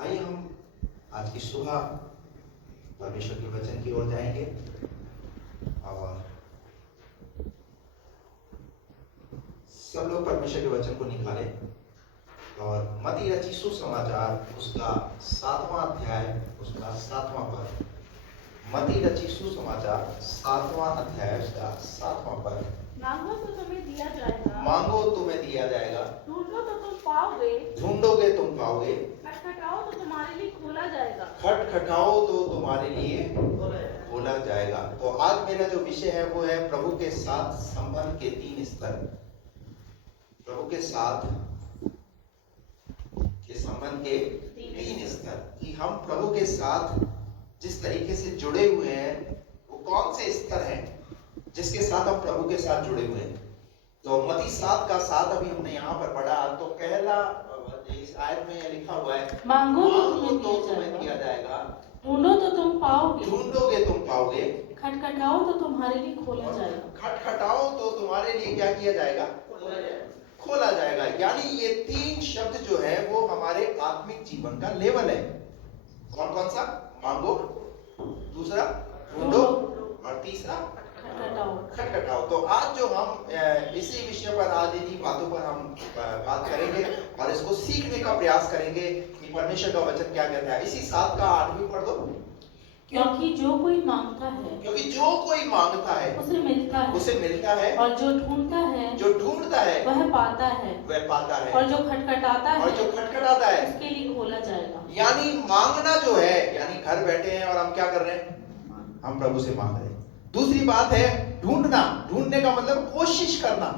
आइए हम आज की सुबह परमेश्वर के वचन की ओर जाएंगे और सब लोग परमेश्वर के वचन को निकालें और मत्ती रचित सुसमाचार उसका 7वां अध्याय उसका 7वां पद। मत्ती रचित सुसमाचार 7वां अध्याय उसका 7वां पद। मांगो तो तुम्हें दिया जाएगा, मांगो तुम्हें दिया जाएगा, ढूंढो तो तुम पाओगे, ढूंढोगे तुम पाओगे, खटखटाओ तो तुम्हारे लिए खोला जाएगा। खटखटाओ तो तुम्हारे लिए खोला जाएगा। तो आज मेरा जो विषय है वो है प्रभु के साथ संबंध के 3 स्तर। प्रभु के साथ के संबंध के 3 स्तर कि हम प्रभु के साथ जिस तरीके से जुड़े हुए हैं वो कौन से स्तर हैं जिसके साथ हम प्रभु के साथ जुड़े हुए हैं। तो मत्ती 7 का 7 अभी हमने यहाँ पर पढ़ा। तो पहला इस आयत में लिखा हुआ है, मांगो तो तुम्हें दिया जाएगा, ढूंढो तो तुम पाओगे, ढूंढोगे तुम पाओगे, खटखटाओ तो तुम्हारे लिए खोला जाएगा। खटखटाओ तो तुम्हारे लिए क्या किया जाएगा? खोला जाएगा। यानी ये 3 शब्द जो है वो हमारे आत्मिक जीवन का लेवल है। कौन कौन सा? मांगो, दूसरा ढूंढो और तीसरा खटखटाओ। तो आज जो हम इसी विषय पर, आज इन्हीं बातों पर हम बात करेंगे और इसको सीखने का प्रयास करेंगे कि परमेश्वर का वचन क्या कहता है। इसी 7 का 8वीं पढ़ दो। क्योंकि जो कोई मांगता है, क्योंकि जो कोई मांगता है उसे मिलता है, और जो ढूंढता है, वह पाता है, और जो खटखटाता है, उसके लिए खोला जाएगा। यानी मांगना जो है, यानी घर बैठे हैं और हम क्या कर रहे हैं? हम प्रभु से मांग रहे हैं। दूसरी बात है ढूंढना। ढूंढने का मतलब कोशिश करना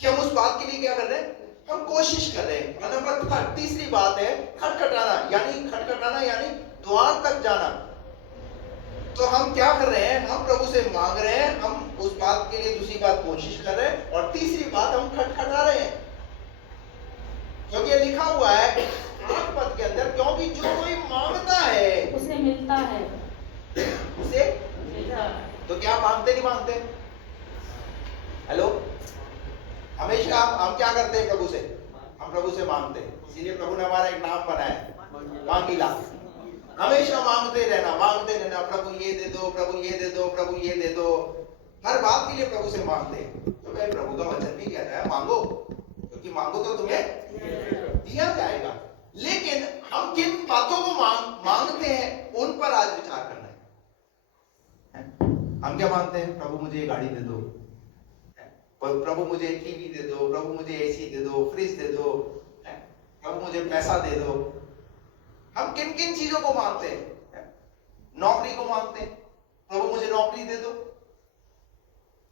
कि हम उस बात के लिए क्या कर रहे हैं? हम कोशिश कर रहे हैं। और नंबर तीसरी बात है खटखटाना यानी द्वार तक जाना। तो हम क्या कर रहे हैं? हम प्रभु से मांग रहे हैं, हम उस बात के लिए दूसरी बात कोशिश कर रहे हैं और तीसरी बात हम खटखटा रहे हैं। क्योंकि ये लिखा हुआ है 8 पद के अंदर, क्योंकि जो कोई मांगता है उसे मिलता है। तो क्या मांगते नहीं मांगते? हेलो, हमेशा हम क्या करते हैं प्रभु से? हम प्रभु से मांगते हैं। इसीलिए प्रभु ने हमारा एक नाम बनाया, मांगीला। हमेशा मांगते रहना, प्रभु ये दे दो, प्रभु ये दे दो, प्रभु ये दे दो। हर बात के लिए प्रभु से मांगते हैं। तो भाई प्रभु का वचन भी कहता है मांगो, क्योंकि मांगो तो तुम्हें दिया जाएगा। लेकिन हम किन बातों को मांगते हैं उन पर आज विचार करना है। हम क्या मांगते हैं? प्रभु मुझे ये गाड़ी दे दो, प्रभु मुझे टीवी दे दो, प्रभु मुझे एसी दे दो, फ्रिज दे दो, प्रभु मुझे पैसा दे दो। हम किन किन चीजों को मांगते हैं? नौकरी को मांगते हैं, प्रभु मुझे नौकरी दे दो,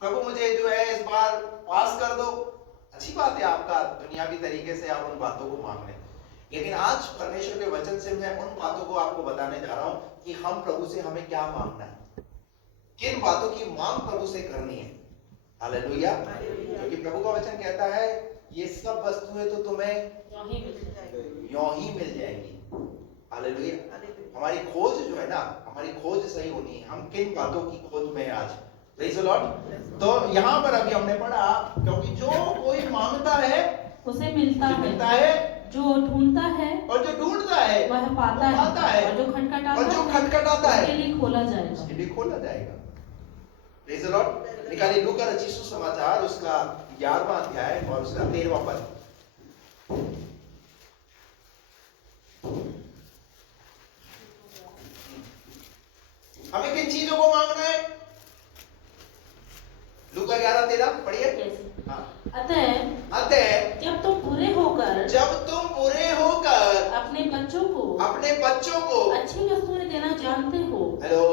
प्रभु मुझे जो है इस बार पास कर दो। अच्छी बात है, आपका दुनियावी तरीके से आप उन बातों को मांग रहे हैं। लेकिन आज परमेश्वर के वचन से मैं उन बातों को आपको बताने जा रहा हूं कि हम प्रभु से हमें क्या मांगना है, किन बातों की मांग प्रभु से करनी है। हालेलुया। क्योंकि प्रभु का वचन कहता है ये सब वस्तुएं तो तुम्हें यूं ही मिल जाएंगी। हालेलुया। हमारी खोज जो है ना, हमारी खोज सही होनी है। हम किन बातों की खोज में आज? Praise the Lord. तो यहाँ पर अभी हमने पढ़ा, क्योंकि जो कोई मांगता है उसे मिलता है, जो ढूंढता है और जो ढूंढता है वह पाता है, और जो खटखटाता है उसके लिए खोला जाएगा। Praise the Lord. निकालिए लूका रचित सुसमाचार उसका 11वां अध्याय और उसका 13वां पद। हमें किन चीजों को मांगना है? लूका 11:13 पढ़िए। अतः जब तुम बुरे होकर अपने बच्चों को अच्छी वस्तुएं देना जानते हो। हेलो,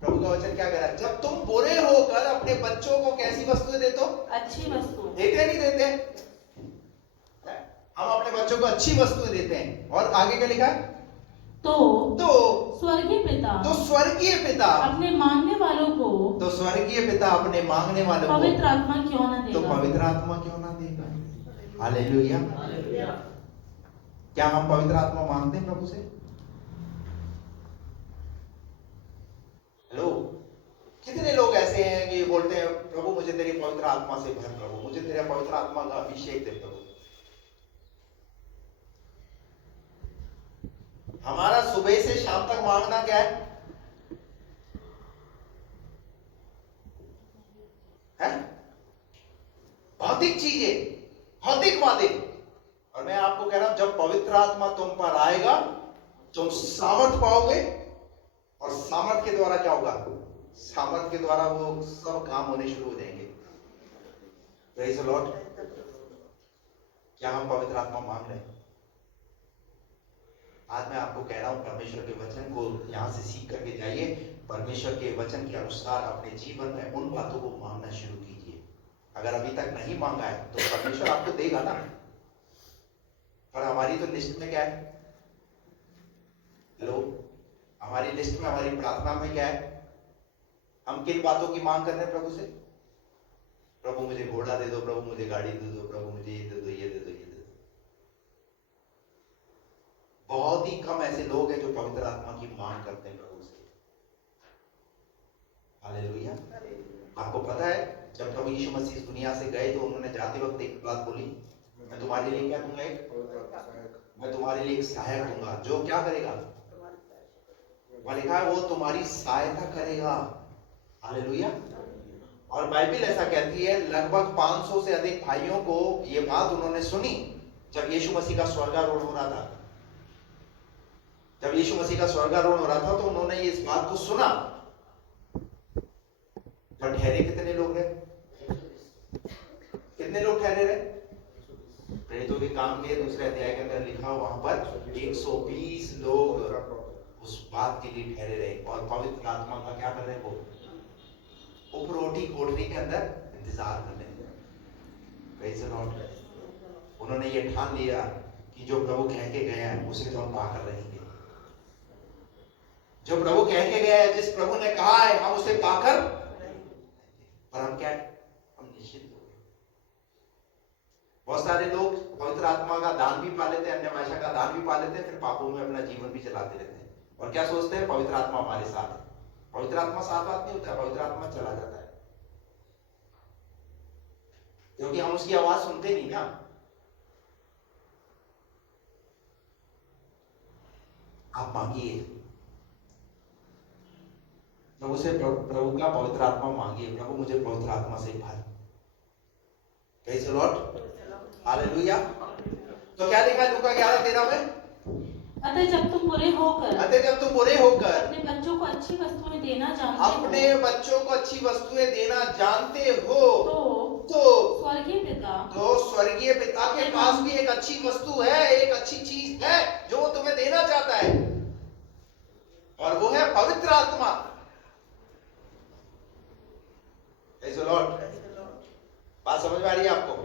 प्रभु का वचन क्या कह रहा है? जब तुम बुरे होकर अपने बच्चों को कैसी वस्तुएं देते हो? अच्छी वस्तु देते नहीं देते? हम अपने बच्चों को अच्छी वस्तुएं देते हैं। और आगे क्या लिखा है? तो स्वर्गीय पिता अपने मांगने वालों को पवित्र आत्मा क्यों ना देगा? हालेलुया। क्या हम पवित्र आत्मा मांगते हैं प्रभु से? हेलो, कितने लोग ऐसे हैं कि बोलते हैं प्रभु मुझे तेरी पवित्र आत्मा से भर, प्रभु मुझे तेरे पवित्र आत्मा का अभिषेक दे प्रभु। हमारा सुबह से शाम तक मांगना क्या है? भौतिक चीजें, भौतिक वादे। और मैं आपको कह रहा हूं, जब पवित्र आत्मा तुम पर आएगा तुम सामर्थ पाओगे, और सामर्थ के द्वारा क्या होगा? सामर्थ के द्वारा वो सब काम होने शुरू हो जाएंगे। Praise the Lord. क्या हम पवित्र आत्मा मांग रहे हैं? आज मैं आपको कह रहा हूं, परमेश्वर के वचन को यहां से सीख करके जाइए। परमेश्वर के वचन के अनुसार अपने जीवन में उन बातों को मांगना शुरू कीजिए। अगर अभी तक नहीं मांगा है तो परमेश्वर आपको देगा ना। पर हमारी तो लिस्ट में क्या है? हेलो, हमारी लिस्ट में, हमारी प्रार्थना में क्या है? हम किन बातों की मांग कर रहे हैं प्रभु से? प्रभु मुझे घोड़ा दे दो, प्रभु मुझे गाड़ी दे दो, प्रभु मुझे ये दे दो, ये दे दो, ये दे दो। बहुत ही कम ऐसे लोग हैं जो पवित्र आत्मा की मांग करते हैं प्रभु से। हालेलुया। आपको पता है, जब प्रभु यीशु मसीह इस दुनिया से गए तो उन्होंने जाते वक्त एक बात बोली, मैं तुम्हारे लिए क्या दूंगा? मैं तुम्हारे लिए एक सहायक दूंगा जो क्या करेगा? वहां लिखा है वो तुम्हारी सहायता करेगा। हालेलुया। और बाइबल ऐसा कहती है, लगभग 500 से अधिक भाइयों को ये बात उन्होंने सुनी जब यीशु मसीह का स्वर्गारोहण हो रहा था। जब यीशु मसीह का स्वर्गारोहण हो रहा था तो उन्होंने इस बात को सुना। तो ठहरे कितने लोग रहे? कितने लोग ठहरे रहे? प्रेरितों के काम के दूसरे अध्याय के अंदर लिखा, वहां पर 120 लोग उस बात के लिए ठहरे रहे और पवित्र आत्मा का क्या कर रहे? वो उपरोटी कोठरी के अंदर इंतजार कर रहे हैं। Praise the Lord. उन्होंने ये ठान लिया कि जो प्रभु कह के गया है उसे तो हम पाकर रहेंगे। जो प्रभु कह के गया है, जिस प्रभु ने कहा है, हम उसे पाकर, पर हम क्या? हम निश्चित हो गए। बहुत सारे लोग पवित्र आत्मा का दान भी पा लेते हैं, अन्य भाषा का दान भी पा लेते हैं, फिर पापों में अपना जीवन भी चलाते रहते हैं और क्या सोचते हैं? पवित्र आत्मा हमारे साथ है। पवित्र आत्मा साथ बात नहीं होता, पवित्र आत्मा चला जाता है, क्योंकि हम उसकी आवाज सुनते नहीं ना। आप मांगिए प्रभु से, प्रभु का पवित्र आत्मा मांगिए, प्रभु मुझे पवित्र आत्मा से भर। Praise the Lord. हालेलुया। तो क्या लिखा है लूका 11:13 में? अतः जब तुम बुरे होकर अपने बच्चों को अच्छी वस्तुएं देना जानते हो तो स्वर्गीय पिता के पास भी एक अच्छी वस्तु है, एक अच्छी चीज है जो वो तुम्हें देना चाहता है, और वो है पवित्र आत्मा। Praise the Lord. बात समझ में आ रही है आपको?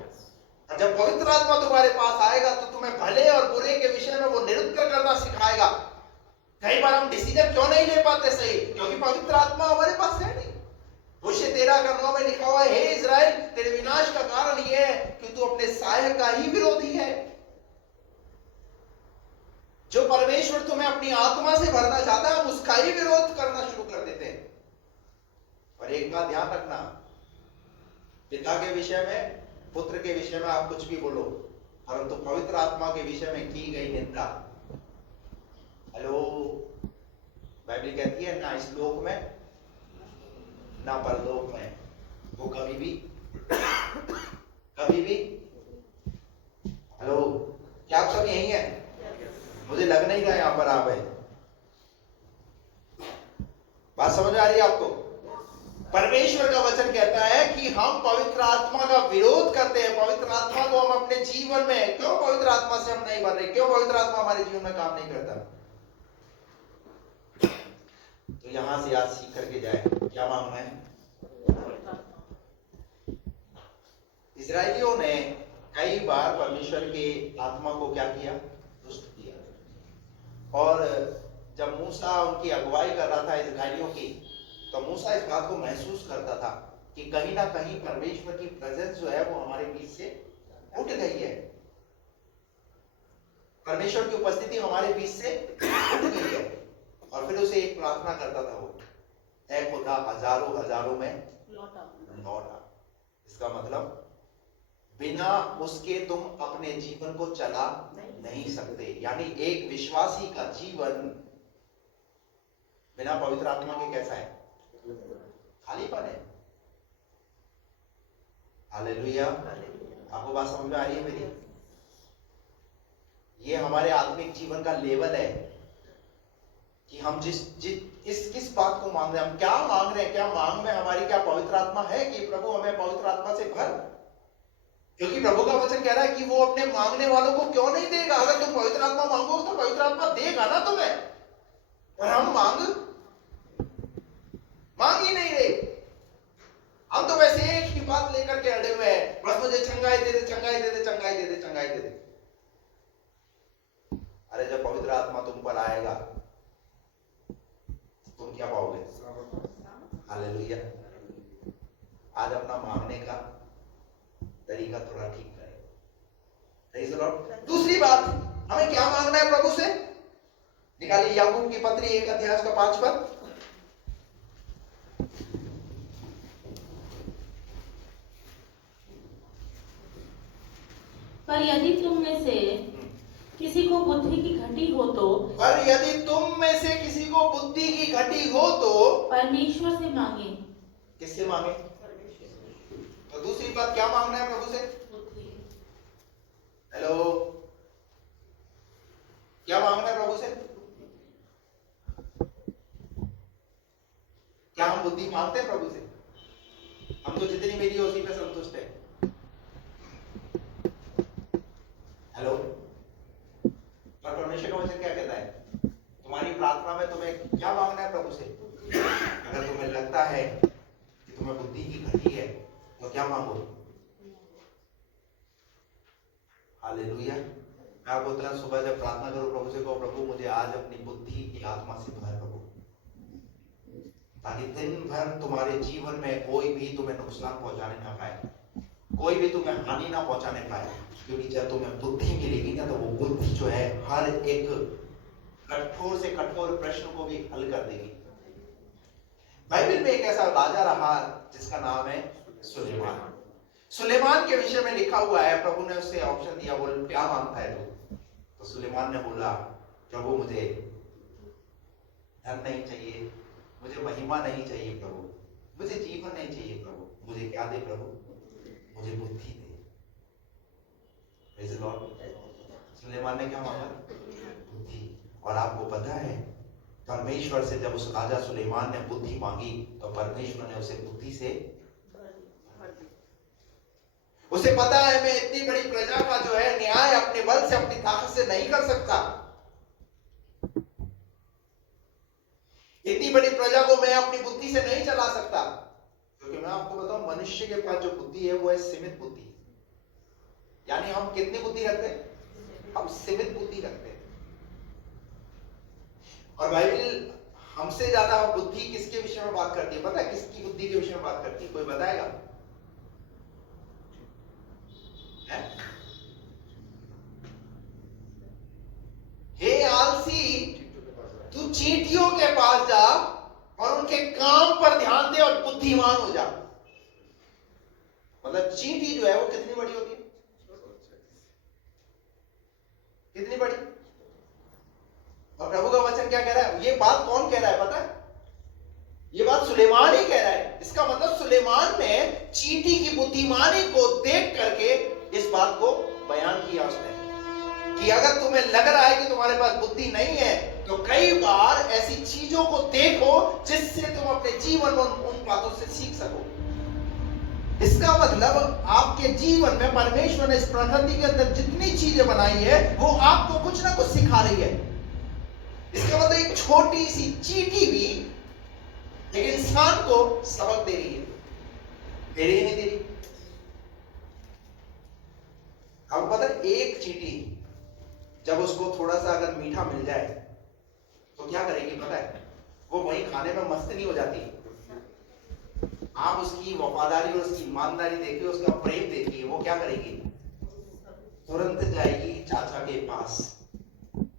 जब पवित्र आत्मा तुम्हारे पास आएगा तो तुम्हें भले और बुरे के विषय में वो निरुत्तर करना सिखाएगा। कई बार हम डिसीजन क्यों नहीं ले पाते सही? क्योंकि पवित्र आत्मा हमारे पास है नहीं। होशे 13:9 में लिखा हुआ है, हे इज़राइल, तेरे विनाश का कारण यह है कि तू अपने सहायक का ही विरोधी है। जो परमेश्वर तुम्हें अपनी आत्मा से भरना चाहता है, हम उसका ही विरोध करना शुरू कर देते हैं। और एक बात ध्यान रखना, पिता के विषय में, पुत्र के विषय में आप कुछ भी बोलो, परंतु पवित्र आत्मा के विषय में की गई निंदा, हेलो, बाइबल कहती है ना इस लोक में ना परलोक में वो कभी भी हेलो, क्या आप सब यही हैं? मुझे लग नहीं रहा यहां पर आप है। बात समझ आ रही है आपको? परमेश्वर का वचन कहता है कि हम पवित्र आत्मा का विरोध करते हैं। पवित्र आत्मा को हम अपने जीवन में, क्यों पवित्र आत्मा से हम नहीं बन रहे? क्यों पवित्र आत्मा हमारे जीवन में काम नहीं करता? तो यहां से आज सीख करके जाए, क्या मांगना है? इजरायलियों ने कई बार परमेश्वर के आत्मा को क्या किया? दुष्ट किया। और जब मूसा उनकी अगुवाई कर रहा था इजरायलियों की, तो मूसा इस बात को महसूस करता था कि कहीं ना कहीं परमेश्वर की प्रेजेंस जो है वो हमारे बीच से उठ गई है। परमेश्वर की उपस्थिति हमारे बीच से उठ गई है। और फिर उसे एक प्रार्थना करता था वो, ऐ खुदा हजारों में लौटा। इसका मतलब बिना उसके तुम अपने जीवन को चला नहीं सकते। यानी एक विश्वासी का जीवन बिना पवित्र आत्मा के कैसा है? खालीपन है। हालेलुया। आपको बात समझ में आ रही है मेरी? ये हमारे आत्मिक जीवन का लेवल है कि हम किस बात को मांग रहे हैं, हम क्या मांग रहे हैं, क्या मांग में हमारी क्या पवित्र आत्मा है कि प्रभु हमें पवित्र आत्मा से भर। क्योंकि प्रभु का वचन कह रहा है कि वो अपने मांगने वालों को क्यों नहीं देगा। अगर तुम पवित्र आत्मा मांगो तो पवित्र आत्मा देगा ना तुम्हें। और हम मांग ही नहीं रहे। हम तो वैसे एक ही बात लेकर के अड़े हुए हैं, बस मुझे चंगाई दे दे, चंगाई दे दे, चंगाई दे दे, चंगाई दे दे। अरे जब पवित्र आत्मा तुम पर आएगा तुम क्या पाओगे? हालेलुया। आज अपना मांगने का तरीका थोड़ा ठीक करें। दूसरी बात, हमें क्या मांगना है प्रभु से? निकालिए याकूब की पत्री 1 अध्याय का 5 पद। पर यदि तुम में से किसी को बुद्धि की घटी हो तो, परमेश्वर से मांगे। किससे मांगे? तो दूसरी बात क्या मांगना है प्रभु से? हेलो, क्या मांगना है प्रभु से? क्या हम बुद्धि मांगते हैं प्रभु से? हम तो जितनी मेरी उसी पे संतुष्ट है। हेलो, पर परमेश्वर का वचन क्या कहता है? तुम्हारी प्रार्थना में तुम्हें क्या मांगना है प्रभु से? अगर तुम्हें लगता है कि तुम्हें बुद्धि की घटी है तो क्या मांगो? हालेलुया। मैं आपको बोलता हूं, सुबह जब प्रार्थना करो प्रभु से कहो, प्रभु मुझे आज अपनी बुद्धि की आत्मा से भर प्रभु, ताकि दिन भर तुम्हारे जीवन में कोई भी तुम्हें नुकसान पहुंचाने ना पाए, कोई भी तुम्हें हानि ना पहुंचाने पाए। क्योंकि जब तुम्हें बुद्धि मिलेगी ना तो वो बुद्धि जो है हर एक कठोर से कठोर प्रश्न को भी हल कर देगी। बाइबल में एक ऐसा राजा रहा जिसका नाम है सुलेमान। सुलेमान के विषय में लिखा हुआ है, प्रभु ने उससे ऑप्शन दिया, बोल क्या मांगता है तू? तो सुलेमान ने बोला, प्रभु मुझे धन नहीं चाहिए, मुझे महिमा नहीं चाहिए प्रभु, मुझे जीवन नहीं चाहिए प्रभु, मुझे क्या दे प्रभु? मुझे बुद्धि दे। Praise the Lord. सुलेमान ने क्या मांगा? बुद्धि। और आपको पता है परमेश्वर से जब उस राजा सुलेमान ने बुद्धि मांगी तो परमेश्वर ने उसे बुद्धि से, उसे पता है मैं इतनी बड़ी प्रजा का जो है न्याय अपने बल से अपनी ताकत से नहीं कर सकता, इतनी बड़ी प्रजा को मैं अपनी बुद्धि से नहीं चला सकता। क्योंकि मैं आपको बताऊं, मनुष्य के पास जो बुद्धि है वो है सीमित बुद्धि। यानी हम कितनी बुद्धि रखते हैं? हम सीमित बुद्धि रखते हैं। और बाइबल हमसे ज्यादा बुद्धि किसके विषय में बात करती है? पता है किसकी बुद्धि के विषय में बात करती है? कोई बताएगा? हे आलसी, तू चींटियों के पास जा और उनके काम पर ध्यान दे और बुद्धिमान हो जा। मतलब चींटी जो है वो कितनी बड़ी होती है? कितनी बड़ी? और प्रभु का वचन क्या कह रहा है? ये बात कौन कह रहा है पता है? ये बात सुलेमान ही कह रहा है। इसका मतलब सुलेमान ने चींटी की बुद्धिमानी को देख करके इस बात को बयान किया उसने कि अगर तुम्हें लग रहा है कि तुम्हारे पास बुद्धि नहीं है तो कई बार ऐसी चीजों को देखो जिससे तुम अपने जीवन में उन बातों से सीख सको। इसका मतलब आपके जीवन में परमेश्वर ने इस प्रकृति के अंदर जितनी चीजें बनाई है वो आपको कुछ ना कुछ सिखा रही है। इसका मतलब एक छोटी सी चींटी भी एक इंसान को सबक दे रही है। दे रही नहीं दे रही? आपको पता है एक चींटी जब उसको थोड़ा सा अगर मीठा मिल जाए तो क्या करेगी पता है? वो वही खाने में मस्त नहीं हो जाती। आप उसकी वफादारी और उसकी ईमानदारी देखिए, उसका प्रेम देखिए, वो क्या करेगी? तुरंत जाएगी चाचा के पास,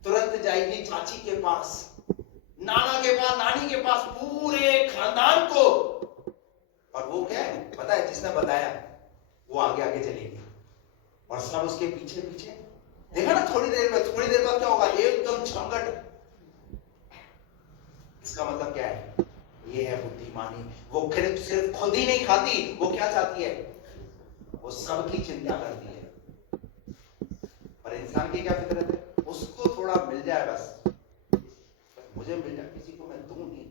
तुरंत जाएगी चाची के पास, नाना के पास, नानी के पास, पूरे खानदान को। और वो क्या है पता है? जिसने बताया वो आगे आगे चलेगी। और सब उसके पीछे पीछे। देखा ना थोड़ी देर बाद क्या होगा, एकदम झंगट। इसका मतलब क्या है? ये है बुद्धिमानी। वो सिर्फ खुद ही नहीं खाती, वो क्या चाहती है? वो सबकी चिंता करती है। पर इंसान की क्या फितरत है? उसको थोड़ा मिल जाए बस मुझे मिल जाए, किसी को मैं दूं नहीं।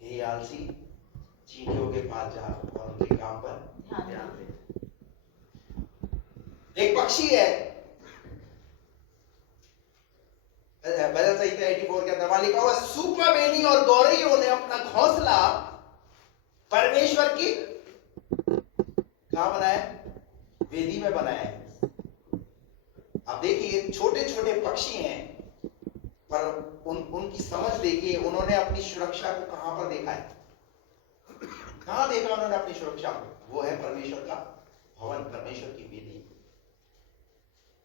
हे आलसी, चींटियों के पास जा और उनके काम पर ध्यान दे। एक पक्षी है, भजन संहिता 84 के अंदर लिखा हुआ, सूपा बेनी और गौरैयों ने अपना घोंसला परमेश्वर की कहां बनाया? वेदी में बनाया है। अब देखिए छोटे छोटे पक्षी हैं, पर उनकी समझ देखिए, उन्होंने अपनी सुरक्षा को कहां पर देखा है? कहां देखा उन्होंने अपनी सुरक्षा को? वो है परमेश्वर का भवन, परमेश्वर की वेदी।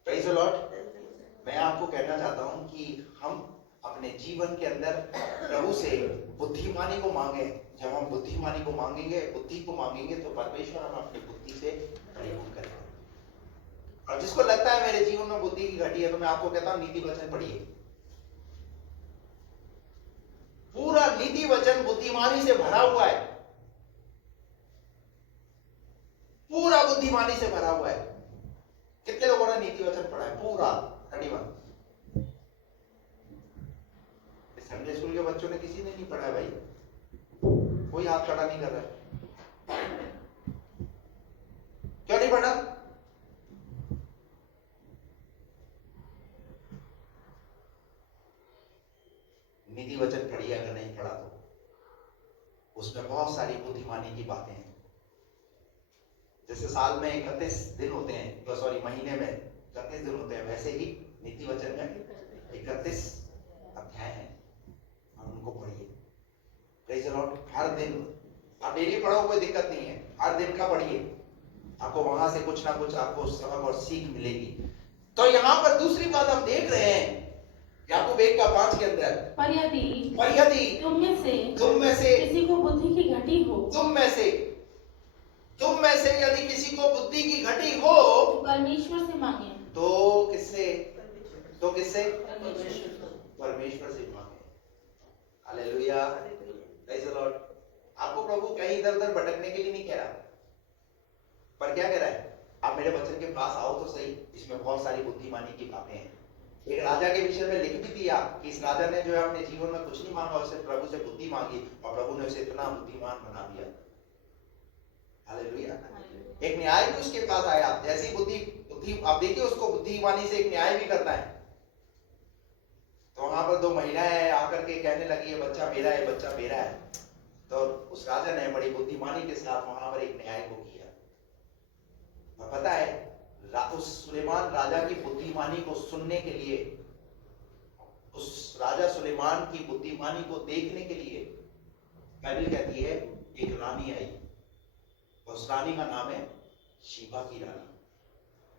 Praise the Lord. मैं आपको कहना चाहता हूं कि हम अपने जीवन के अंदर प्रभु से बुद्धिमानी को मांगे। जब हम बुद्धिमानी को मांगेंगे, बुद्धि को मांगेंगे, तो परमेश्वर हम अपनी बुद्धि से प्रयोग करेंगे। और जिसको लगता है मेरे जीवन में बुद्धि की घटी है, तो मैं आपको कहता हूं नीति वचन पढ़िए। पूरा नीति वचन बुद्धिमानी से भरा हुआ है, पूरा बुद्धिमानी से भरा हुआ है। कितने लोगों ने नीति वचन पढ़ा है? पूरा 31। संडे स्कूल के बच्चों ने किसी ने नहीं पढ़ा है भाई, कोई हाथ खड़ा नहीं कर रहा है। क्यों नहीं पढ़ा? नीति वचन पढ़िए अगर नहीं पढ़ा तो। उसमें बहुत सारी बुद्धिमानी की बातें हैं। जैसे साल में 31 दिन होते हैं, तो सॉरी महीने में 31 दिन होते हैं, वैसे ही नीति वचन में 31 अध्याय हैं, हम उनको पढ़िए। Praise the Lord. हर दिन आप डेली पढ़ो, कोई दिक्कत नहीं है, हर दिन का पढ़िए, आपको वहां से कुछ ना कुछ आपको सबक और सीख मिलेगी। तो यहाँ पर दूसरी बात हम देख रहे हैं याकूब 1:5 के अंदर, पर यदि तुम में से किसी को बुद्धि की घटी हो, तुम में से यदि किसी को बुद्धि की घटी हो, तो परमेश्वर से मांगे। तो किससे? परमेश्वर से मांगे। Hallelujah, praise the Lord. आपको प्रभु कहीं इधर उधर भटकने के लिए नहीं कह रहा, पर क्या कह रहा है? आप मेरे वचन के पास आओ तो सही, इसमें बहुत सारी बुद्धिमानी की बातें हैं। एक राजा के विषय में लिख भी दिया कि इस राजा ने जो है अपने जीवन में कुछ नहीं मांगा, उससे प्रभु से बुद्धि मांगी और प्रभु ने उसे इतना बुद्धिमान बना दिया। हालेलुया। एक न्याय भी उसके पास आया, जैसी बुद्धि आप देखिए, उसको बुद्धिमानी से एक न्याय भी करना है। तो वहां पर 2 महिलाएं आकर के कहने लगी, ये बच्चा मेरा है, बच्चा मेरा है। तो उस राजा ने बड़ी बुद्धिमानी के साथ वहां पर एक न्याय को किया। और पता है, उस सुलेमान राजा की बुद्धिमानी को सुनने के लिए, उस राजा सुलेमान की बुद्धिमानी को देखने के लिए बाइबल कहती है एक रानी आई। उस रानी का नाम है शीबा की रानी।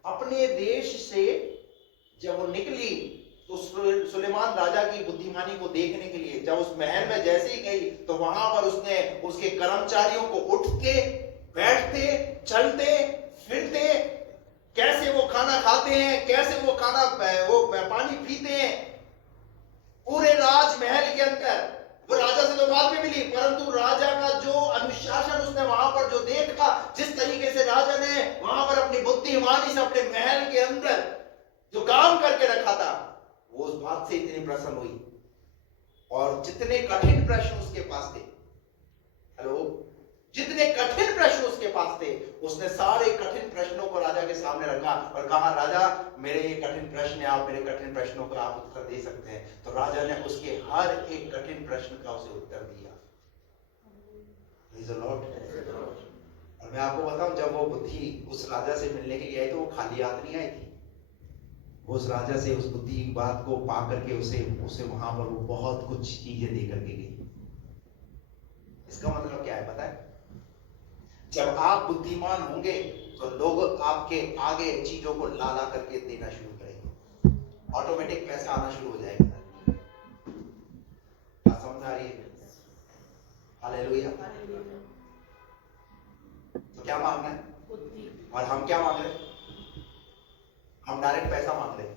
अपने देश से जब वो निकली तो सुलेमान राजा की बुद्धिमानी को देखने के लिए, जब उस महल में जैसे ही गई, तो वहां पर उसने उसके कर्मचारियों को उठते, बैठते, चलते, फिरते, कैसे वो खाना खाते हैं, कैसे वो पानी पीते हैं, पूरे राजमहल के अंदर। वो राजा से तो बाद में मिली, परंतु राजा का जो अनुशासन उसने वहां पर जो देखा, जिस तरीके से राजा ने वहां पर अपनी बुद्धिमानी से अपने महल के अंदर जो काम करके रखा था, वो उस बात से इतनी प्रसन्न हुई। और जितने कठिन प्रश्न उसके पास थे, जितने कठिन प्रश्न उसके पास थे, उसने सारे कठिन प्रश्नों को राजा के सामने रखा और कहा, राजा मेरे ये कठिन प्रश्न है, आप मेरे कठिन प्रश्नों का आप उत्तर दे सकते हैं। तो राजा ने उसके हर एक कठिन प्रश्न का उसे उत्तर दिया। Praise the Lord. और मैं आपको बताऊं, जब वो बुद्धि उस राजा से मिलने के लिए आई, तो वो खाली हाथ नहीं आई थी। उस राजा से उस बुद्धि की बात को पा करके उसे वहां पर वो बहुत कुछ चीजें दे करके गई। इसका मतलब क्या है पता है? जब आप बुद्धिमान होंगे तो लोग आपके आगे चीजों को ला ला करके देना शुरू करेंगे, ऑटोमेटिक पैसा आना शुरू हो जाएगा। समझ आ रही है? हालेलुया। तो क्या मांगना है? बुद्धि। और हम क्या मांग रहे? हम डायरेक्ट पैसा मांग रहे,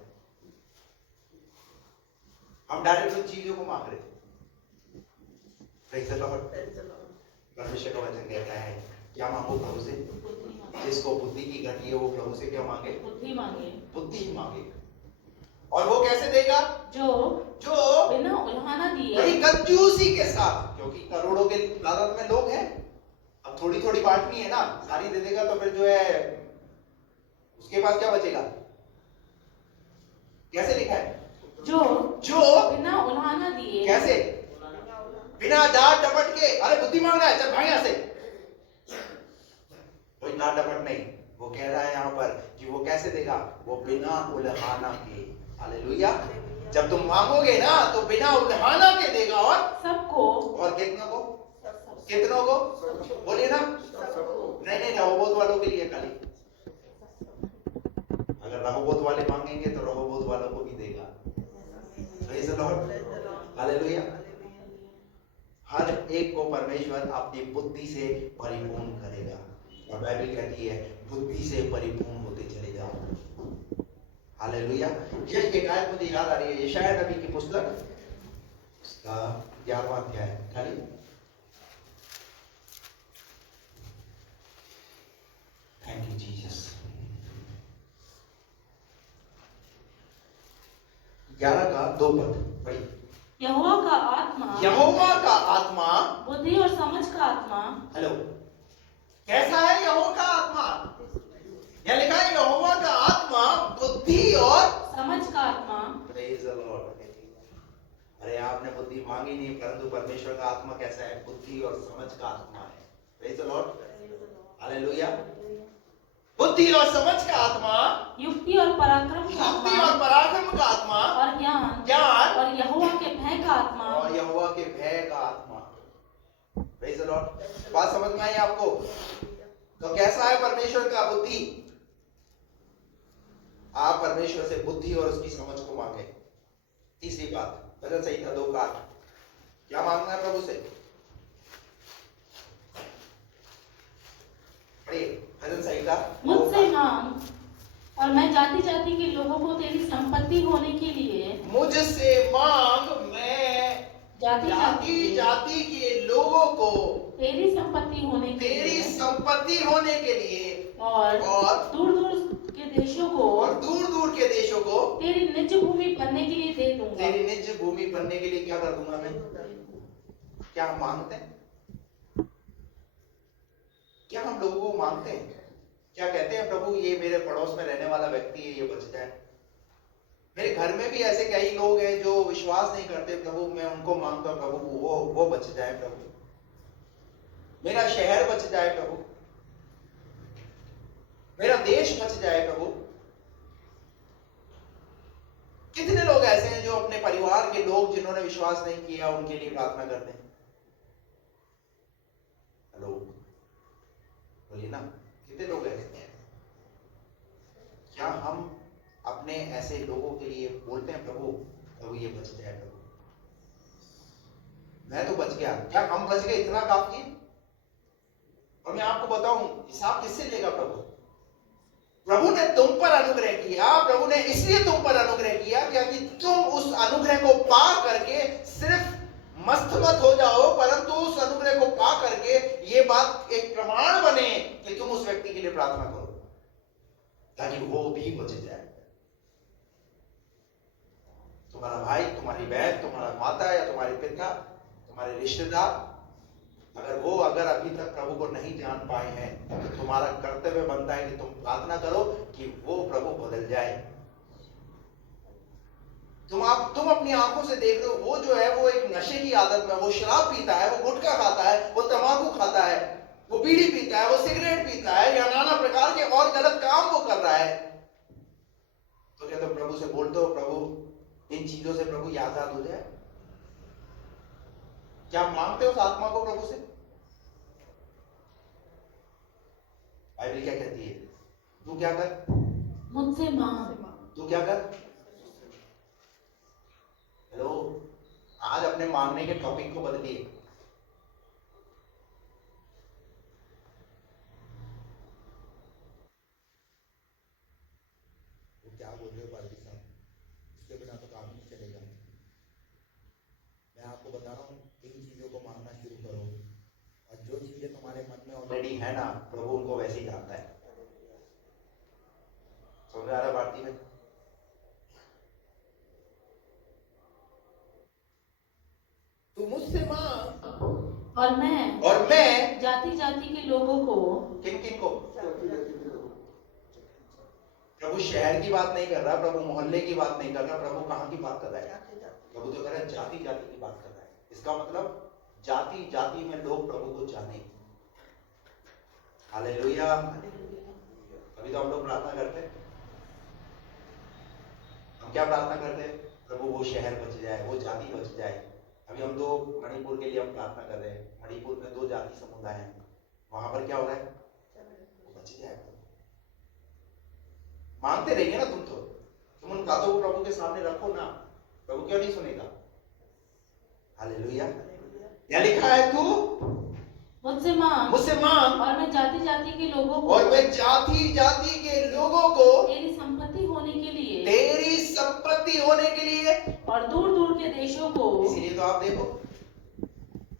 हम डायरेक्ट उन चीजों को मांग रहे। परमेश्वर का वचन कहता है क्या मांगो प्रभु से? जिसको बुद्धि की घटी है वो प्रभु से क्या मांगे? बुद्धि मांगे। बुद्धि ही मांगे। और वो कैसे देगा? जो बिना उल्हाना दिए, बड़ी कंजूसी के साथ, क्योंकि करोड़ों के तादाद में लोग हैं। अब थोड़ी थोड़ी बांटनी है ना, सारी दे देगा तो फिर जो है उसके पास क्या बचेगा? कैसे लिखा है? जो बिना उल्हाना दिए। कैसे? बिना डांट डपट के। अरे बुद्धि मांग रहा है, चल भाग यहां से। कोई डांट डपट नहीं। वो कह रहा है यहाँ पर कि वो कैसे देगा? वो बिना उल्हाना के। हालेलुया। जब तुम मांगोगे ना तो बिना उल्हाना के देगा। और सबको। और कितनों को? कितनों को? बोलिए ना। नहीं, रहोबोत वालों के लिए खाली। अगर रहोबोत वाले मांगेंगे तो रहोबोत वालों को भी देगा। Praise the Lord. हालेलुया। हर एक को परमेश्वर अपनी बुद्धि से परिपूर्ण करेगा। और बाइबल कहती है बुद्धि से परिपूर्ण होते चले जाओ। हालेलुया। यश की आयत मुझे याद आ रही है, यशायाह नबी की पुस्तक उसका 11वां अध्याय खाली। Thank you Jesus. 11 का 2 पद पढ़िए। यहोवा का आत्मा बुद्धि और समझ का आत्मा। हेलो, कैसा है यहोवा का आत्मा? यह लिखा है यहोवा का आत्मा बुद्धि और समझ का आत्मा। Praise the Lord. अरे आपने बुद्धि मांगी नहीं, परंतु परमेश्वर का आत्मा कैसा है? बुद्धि और समझ का आत्मा है। Praise the Lord. हालेलुया। बुद्धि और समझ का आत्मा, युक्ति और पराक्रम का आत्मा, और ज्ञान और यहोवा के भय का आत्मा। Praise the Lord. बात समझ में आई आपको? तो कैसा है परमेश्वर का बुद्धि? आप परमेश्वर से बुद्धि और उसकी समझ को मांगे। तीसरी बात, भजन संहिता 2:8, क्या मांगना है प्रभु से? पढ़िए भजन संहिता। मुझसे मांग और मैं जाति जाति के लोगों को तेरी संपत्ति होने के लिए। मुझसे मांग, मैं जाति जाति के लोगों को तेरी संपत्ति होने के लिए और दूर दूर के देशों को तेरी निज भूमि बनने के लिए दे दूंगा। तेरी निज भूमि बनने के लिए क्या कर दूंगा मैं? क्या हम मांगते हैं? क्या हम लोगों को मांगते हैं? क्या कहते हैं प्रभु ये मेरे पड़ोस में रहने वाला व्यक्ति है, ये बच जाए। मेरे घर में भी ऐसे कई लोग हैं जो विश्वास नहीं करते प्रभु, मैं उनको मांगता हूं प्रभु वो बच जाए प्रभु, मेरा शहर बच जाए प्रभु, मेरा देश बच जाए प्रभु। कितने लोग ऐसे हैं जो अपने परिवार के लोग जिन्होंने विश्वास नहीं किया उनके लिए प्रार्थना करते हैं? हेलो, बोलिए ना, कितने लोग ऐसे हैं? क्या हम अपने ऐसे लोगों के लिए बोलते हैं प्रभु ये बच जाए प्रभु, मैं तो बच गया? क्या हम बच गए इतना काफी है? और मैं आपको बताऊं हिसाब किससे लेगा प्रभु? प्रभु ने तुम पर अनुग्रह किया, प्रभु ने इसलिए तुम पर अनुग्रह किया क्योंकि तुम उस अनुग्रह को पा करके सिर्फ मस्त मत हो जाओ, परंतु उस अनुग्रह को पा करके ये बात एक प्रमाण बने कि तुम उस व्यक्ति के लिए प्रार्थना करो ताकि वो भी बच जाए। तुम्हारा भाई, तुम्हारी बहन, तुम्हारा माता या तुम्हारे पिता, तुम्हारे रिश्तेदार, अगर अभी तक प्रभु को नहीं जान पाए हैं तो तुम्हारा कर्तव्य बनता है कि तुम प्रार्थना करो कि वो प्रभु बदल जाए। तुम अपनी आंखों से देख रहे हो वो जो है वो एक नशे की आदत में, वो शराब पीता है, वो गुटखा खाता है, वो तंबाकू खाता है, वो बीड़ी पीता है, वो सिगरेट पीता है या नाना प्रकार के और गलत काम वो कर रहा है। तो क्या तुम प्रभु से बोलते हो प्रभु इन चीजों से प्रभु ये आजाद हो जाए? क्या आप मांगते हो उस आत्मा को प्रभु से? बाइबल क्या कहती है? तू क्या कर? मुझसे मांग। तू क्या कर? हेलो, आज अपने मांगने के टॉपिक को बदलिए। क्या बोल रहे हो पादरी साहब, इसके बिना तो काम नहीं चलेगा। मैं आपको बता रहा हूँ, इन चीजों को मांगना शुरू करो, और जो चीजें तुम्हारे मन में ऑलरेडी है ना, प्रभु उनको वैसे ही जानता है। समझ आ रहा है भारती में? तू मुझसे मांग और मैं जाति जाति के लोगों को, किन किन को? प्रभु शहर की बात नहीं कर रहा, प्रभु मोहल्ले की बात नहीं कर रहा, प्रभु कहाँ की बात कर रहा है? प्रभु तो कह रहा है जाति जाति की बात कर रहा है। इसका मतलब जाति जाति में लोग प्रभु को जाने। हालेलुया। अभी तो हम लोग प्रार्थना करते हैं, हम क्या प्रार्थना करते हैं? प्रभु वो शहर बच जाए, वो जाति बच जाए। अभी हम लोग मणिपुर के लिए हम प्रार्थना कर रहे हैं। मणिपुर में 2 जाति समुदाय हैं, वहां पर क्या हो रहा है? वो बच जाए। मांगते रहिए ना, तुम उन बातों को प्रभु के सामने रखो ना, प्रभु क्यों नहीं सुनेगा? हालेलुया। क्या लिखा है? तू मुझसे मांग और मैं जाति जाति के लोगों को, और मैं जाति जाति के लोगों को तेरी संपत्ति होने के लिए, और दूर दूर के देशों को। इसीलिए तो आप देखो,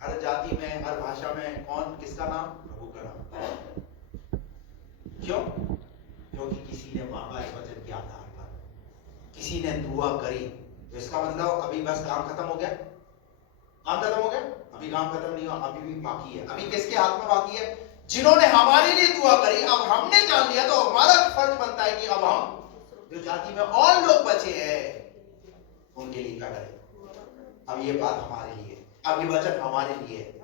हर जाति में, हर भाषा में कौन किसका नाम? प्रभु का नाम। क्यों? क्योंकि किसी ने मांगा इस वचन के आधार पर, किसी ने दुआ करी। तो इसका मतलब अभी बस काम खत्म हो गया? काम खत्म हो गया? अभी काम खत्म नहीं हुआ, अभी भी बाकी है। अभी किसके हाथ में बाकी है? जिन्होंने हमारे लिए दुआ करी। अब हमने जान लिया, तो हमारा फर्ज बनता है कि अब हम जो जाति में और लोग बचे हैं उनके लिए क्या करें। अब ये बात हमारे लिए, अब ये वचन हमारे लिए।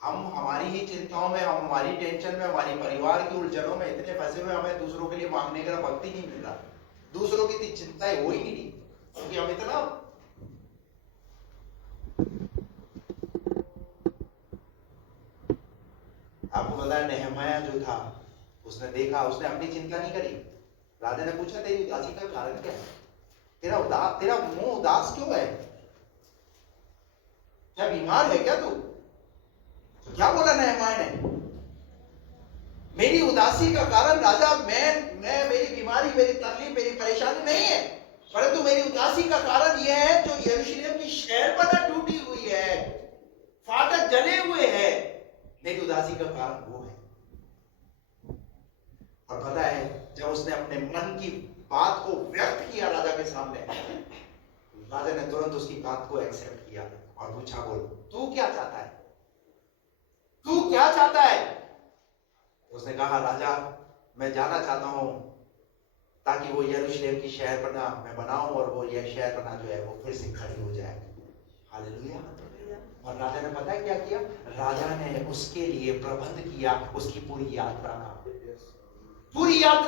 हम हमारी ही चिंताओं में, हम हमारी टेंशन में, हमारी परिवार की उलझनों में इतने फंसे हुए, हमें दूसरों के लिए मांगने का वक्त ही नहीं मिल रहा। दूसरों की इतनी चिंताएं हो ही नहीं रही, क्योंकि हम इतना आपको पता है, नेहमाया जो था, उसने देखा, उसने अपनी चिंता नहीं करी। राजा ने पूछा तेरी उदासी का कारण क्या है? तेरा मुंह उदास क्यों है? क्या बीमार है क्या तू? क्या बोला नेहमाया ने? मेरी उदासी का कारण राजा, मैं मेरी बीमारी, मेरी तकलीफ, मेरी परेशानी नहीं है, परंतु मेरी उदासी का कारण यह है जो यरूशलेम की शहरपनाह टूटी हुई है, फाटक जले हुए हैं। मेरी उदासी का कारण वो है। और पता है, जब उसने अपने मन की बात को व्यक्त किया राजा के सामने, राजा ने तुरंत उसकी बात को एक्सेप्ट किया और पूछा, बोल तू क्या चाहता है? तू क्या चाहता है? उसने कहा, राजा मैं जाना चाहता हूं ताकि वो यरूशलेम की शहरपनाह मैं बनाऊं और वो ये शहरपनाह जो है वो फिर से खड़ी हो जाए। हालेलुया। और राजा ने पता है क्या किया? राजा ने उसके लिए प्रबंध किया, उसकी पूरी यात्रा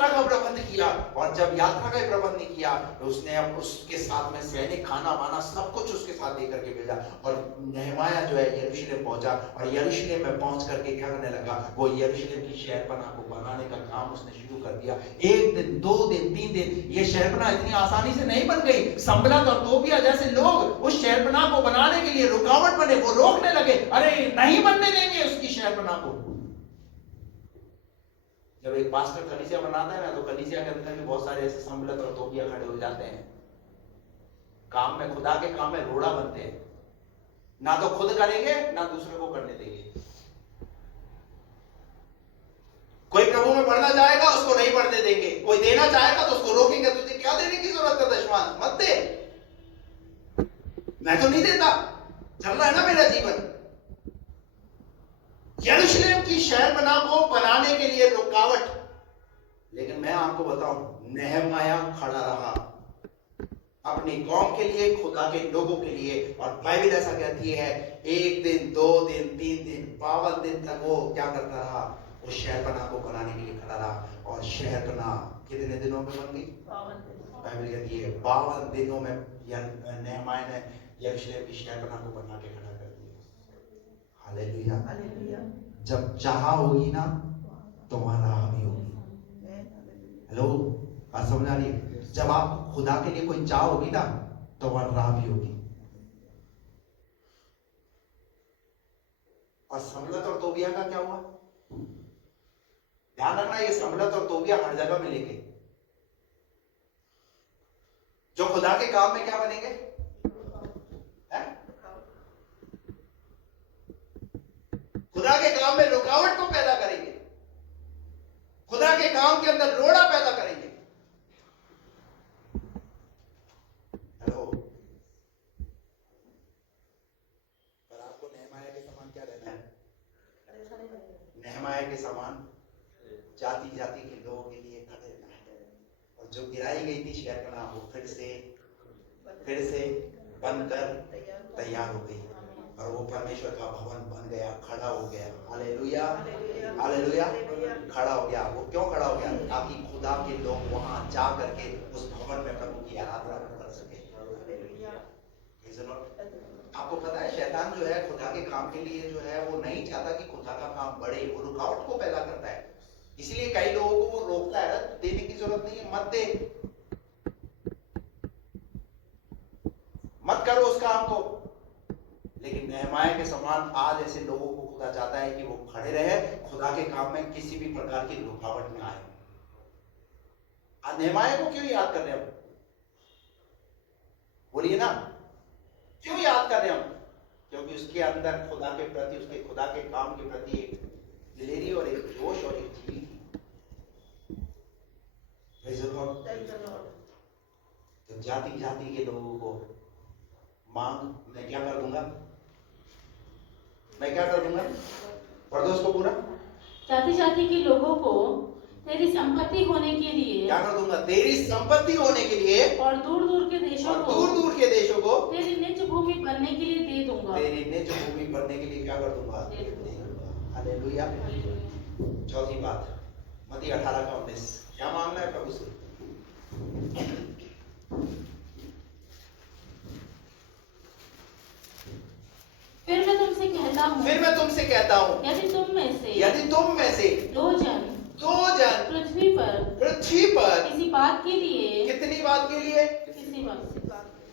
का प्रबंध किया। और जब यात्रा का प्रबंध नहीं किया तो उसने अब उसके साथ में सैनिक, खाना वाना सब कुछ उसके साथ लेकर के भेजा। और नेहमाया जो है यरूशलेम पहुंचा, और यरूशलेम में पहुंच करके क्या करने लगा? वो यरूशलेम की शहरपनाह को बनाने का काम उसने शुरू कर दिया। 1 दिन, 2 दिन, 3 दिन, ये शहरपनाह इतनी आसानी से नहीं बन गई। संबलत और तोबिया जैसे लोग उस शहरपनाह को बनाने के लिए रुकावट बने, वो रोकने लगे, अरे नहीं बनने देंगे उसकी शहरपनाह को। जब एक पास्टर कलीसिया बनाता है ना, तो कलीसिया के अंदर भी बहुत सारे ऐसे संबलत और तोबिया खड़े हो जाते हैं। काम में, खुदा के काम में रोड़ा बनते हैं, ना तो खुद करेंगे ना दूसरे को करने देंगे। कोई प्रभु में बढ़ना चाहेगा, उसको नहीं बढ़ने देंगे। कोई देना चाहेगा तो उसको रोकेंगे, तुझे क्या देने की जरूरत है? दशमांश मत दे, मैं तो नहीं देता, चल रहा है ना मेरा जीवन। यरूशलेम की शहरपनाह को बनाने के लिए रुकावट, लेकिन मैं आपको बताऊं, नेहमाया खड़ा रहा अपनी कौम के लिए, खुदा के लोगों के लिए। और बाइबल ऐसा कहती है, 1 दिन, 2 दिन, 3 दिन, 52 दिन तक वो क्या करता रहा? वो शहरपनाह को बनाने के लिए खड़ा रहा। और शहरपनाह कितने दिनों में बन गई? 52 दिन। बाइबल कहती है 52 दिनों में नेहमाया ने यरूशलेम की शहरपनाह को बना के खड़ा कर दिया। हालेलुया। जब चाह होगी ना तो वहां राह भी होगी। हेलो, बात समझ आ रही है? जब आप खुदा के लिए कोई चाह होगी ना तो वहां राह भी होगी। और संबलत और तोबिया का क्या हुआ? ध्यान रखना, ये सम्मिलित और तोबिया हर जगह मिलेंगे। जो खुदा के काम में क्या बनेंगे? है? खुदा के काम में रुकावट को पैदा करेंगे, खुदा के काम के अंदर रोड़ा पैदा करेंगे। हेलो, पर आपको नेहमाया के समान क्या रहना है? नेहमाया के समान जाति जाति के लोगों के लिए खड़े रहना है। और जो गिराई गई थी शहरपनाह, वो फिर से बनकर तैयार हो गई, और वो परमेश्वर का भवन बन गया, खड़ा हो गया। हालेलुया, हालेलुया, खड़ा हो गया। वो क्यों खड़ा हो गया? ताकि खुदा के लोग वहां जा करके उस भवन में प्रभु की आराधना कर सके। आपको पता है शैतान जो है खुदा के काम के लिए जो है वो नहीं चाहता कि खुदा का काम बढ़े, वो रुकावट को पैदा करता है। इसीलिए कई लोगों को वो रोकता है, देने की जरूरत नहीं है, मत दे, मत करो उस काम को। लेकिन नेहमाया के समान आज ऐसे लोगों को खुदा चाहता है कि वो खड़े रहे, खुदा के काम में किसी भी प्रकार की रुकावट में आए। आज नेहमाया को क्यों याद कर रहे हो? बोलिए ना, क्यों याद कर रहे हो? क्योंकि उसके अंदर खुदा के प्रति, उसके खुदा के काम के प्रति एक दिलेरी और एक जोश और एक जीवी थी। तो जाति जाति के लोगों को मांग, मैं क्या कर दूंगा? मैं क्या कर दूंगा? पढ़ दो उसको पूरा। जाति जाति के लोगों को तेरी संपत्ति होने के लिए क्या कर दूंगा? तेरी संपत्ति होने के लिए, और दूर दूर के देशों को, दूर दूर के देशों को तेरी निज भूमि बनने के लिए दे दूंगा। तेरी निज भूमि बनने के लिए क्या कर दूंगा? दे दूंगा। हालेलुया। चौथी बात, मत्ती 18:19, क्या मांगना है प्रभु से? फिर मैं तुमसे कहता हूँ, यदि तुम में से दो जन पृथ्वी पर किसी बात के लिए, कितनी बात के लिए? किसी बात,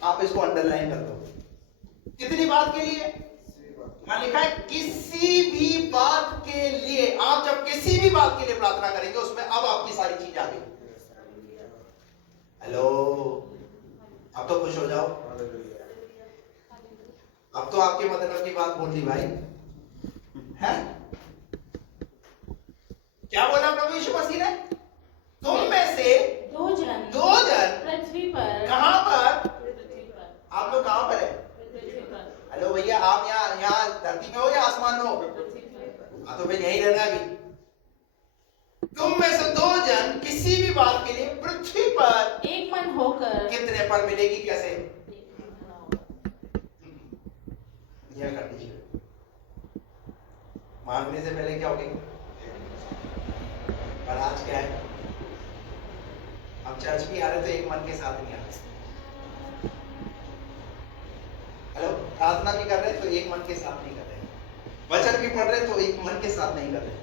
आप इसको अंडरलाइन कर दो। कितनी बात के लिए? वहां लिखा है किसी भी बात के लिए। आप जब किसी भी बात के लिए प्रार्थना करेंगे, उसमें अब आपकी सारी चीज आ गई। हेलो, अब तो खुश हो जाओ। अब तो आपके मतलब की बात बोल दी भाई, है? क्या बोला प्रभु यीशु मसीह ने? तुम में से दो जन पृथ्वी पर, कहां पर? पृथ्वी पर। आप लोग कहां पर है? पृथ्वी पर। हेलो भैया, आप यहाँ धरती में हो या आसमान में हो? हाँ, तो फिर यहीं रहना अभी। तुम में से दो जन किसी भी बात के लिए पृथ्वी पर एक मन होकर, कितने पर मिलेगी? कैसे? यह कंडीशन। मांगने से पहले क्या हो गई? और आज क्या है? हम चर्च भी आ रहे तो एक मन के साथ नहीं आ रहे। हेलो, प्रार्थना भी कर रहे तो एक मन के साथ नहीं कर रहे, वचन भी पढ़ रहे तो एक मन के साथ नहीं कर रहे।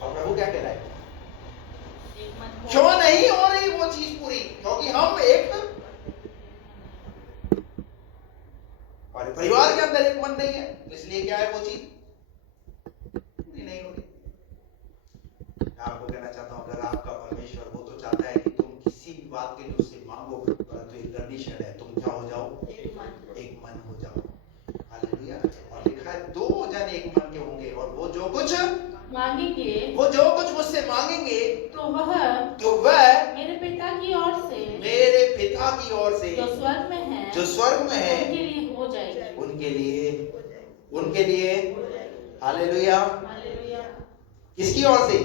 और प्रभु क्या कह रहा है? क्यों नहीं हो रही वो चीज पूरी? क्योंकि हम एक, और परिवार के अंदर एक मन नहीं है, इसलिए क्या है वो चीज पूरी नहीं हो रही। मैं आपको कहना चाहता हूं, अगर आपका परमेश्वर, वो तो चाहता है कि तुम किसी भी बात के लिए उससे मांगो, परंतु एक कंडीशन है, तुम क्या हो जाओ? एक मन हो जाओ। हालेलुया। और लिखा है दो जन एक मन के होंगे, और वो जो कुछ मांगेंगे, वो जो कुछ मुझसे मांगेंगे, तो वह मेरे पिता की ओर से, मेरे पिता की ओर से जो स्वर्ग में है, उनके लिए हो जाएगी। उनके लिए। हालेलुया। किसकी ओर से?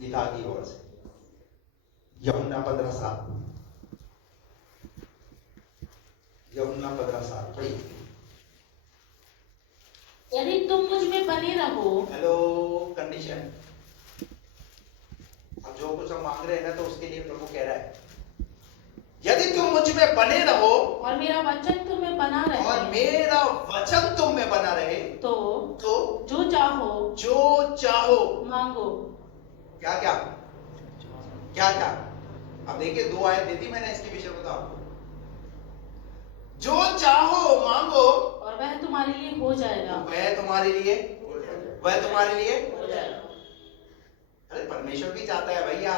पिता की ओर से। यूहन्ना 15:7, यूहन्ना 15:7 पढ़िए। यदि तुम मुझ में बने रहो, हेलो, कंडीशन। अब जो कुछ हम मांग रहे हैं ना, तो उसके लिए प्रभु कह रहा है यदि तुम मुझ में बने रहो, और मेरा वचन तुम में बना रहे, तो जो चाहो मांगो। क्या? अब देखिए, 2 आयत दे दी मैंने इसके विषय में तो आपको। जो चाहो मांगो, और वह तुम्हारे लिए हो जाएगा। वह तुम्हारे लिए हो जाएगा। परमेश्वर भी चाहता है भैया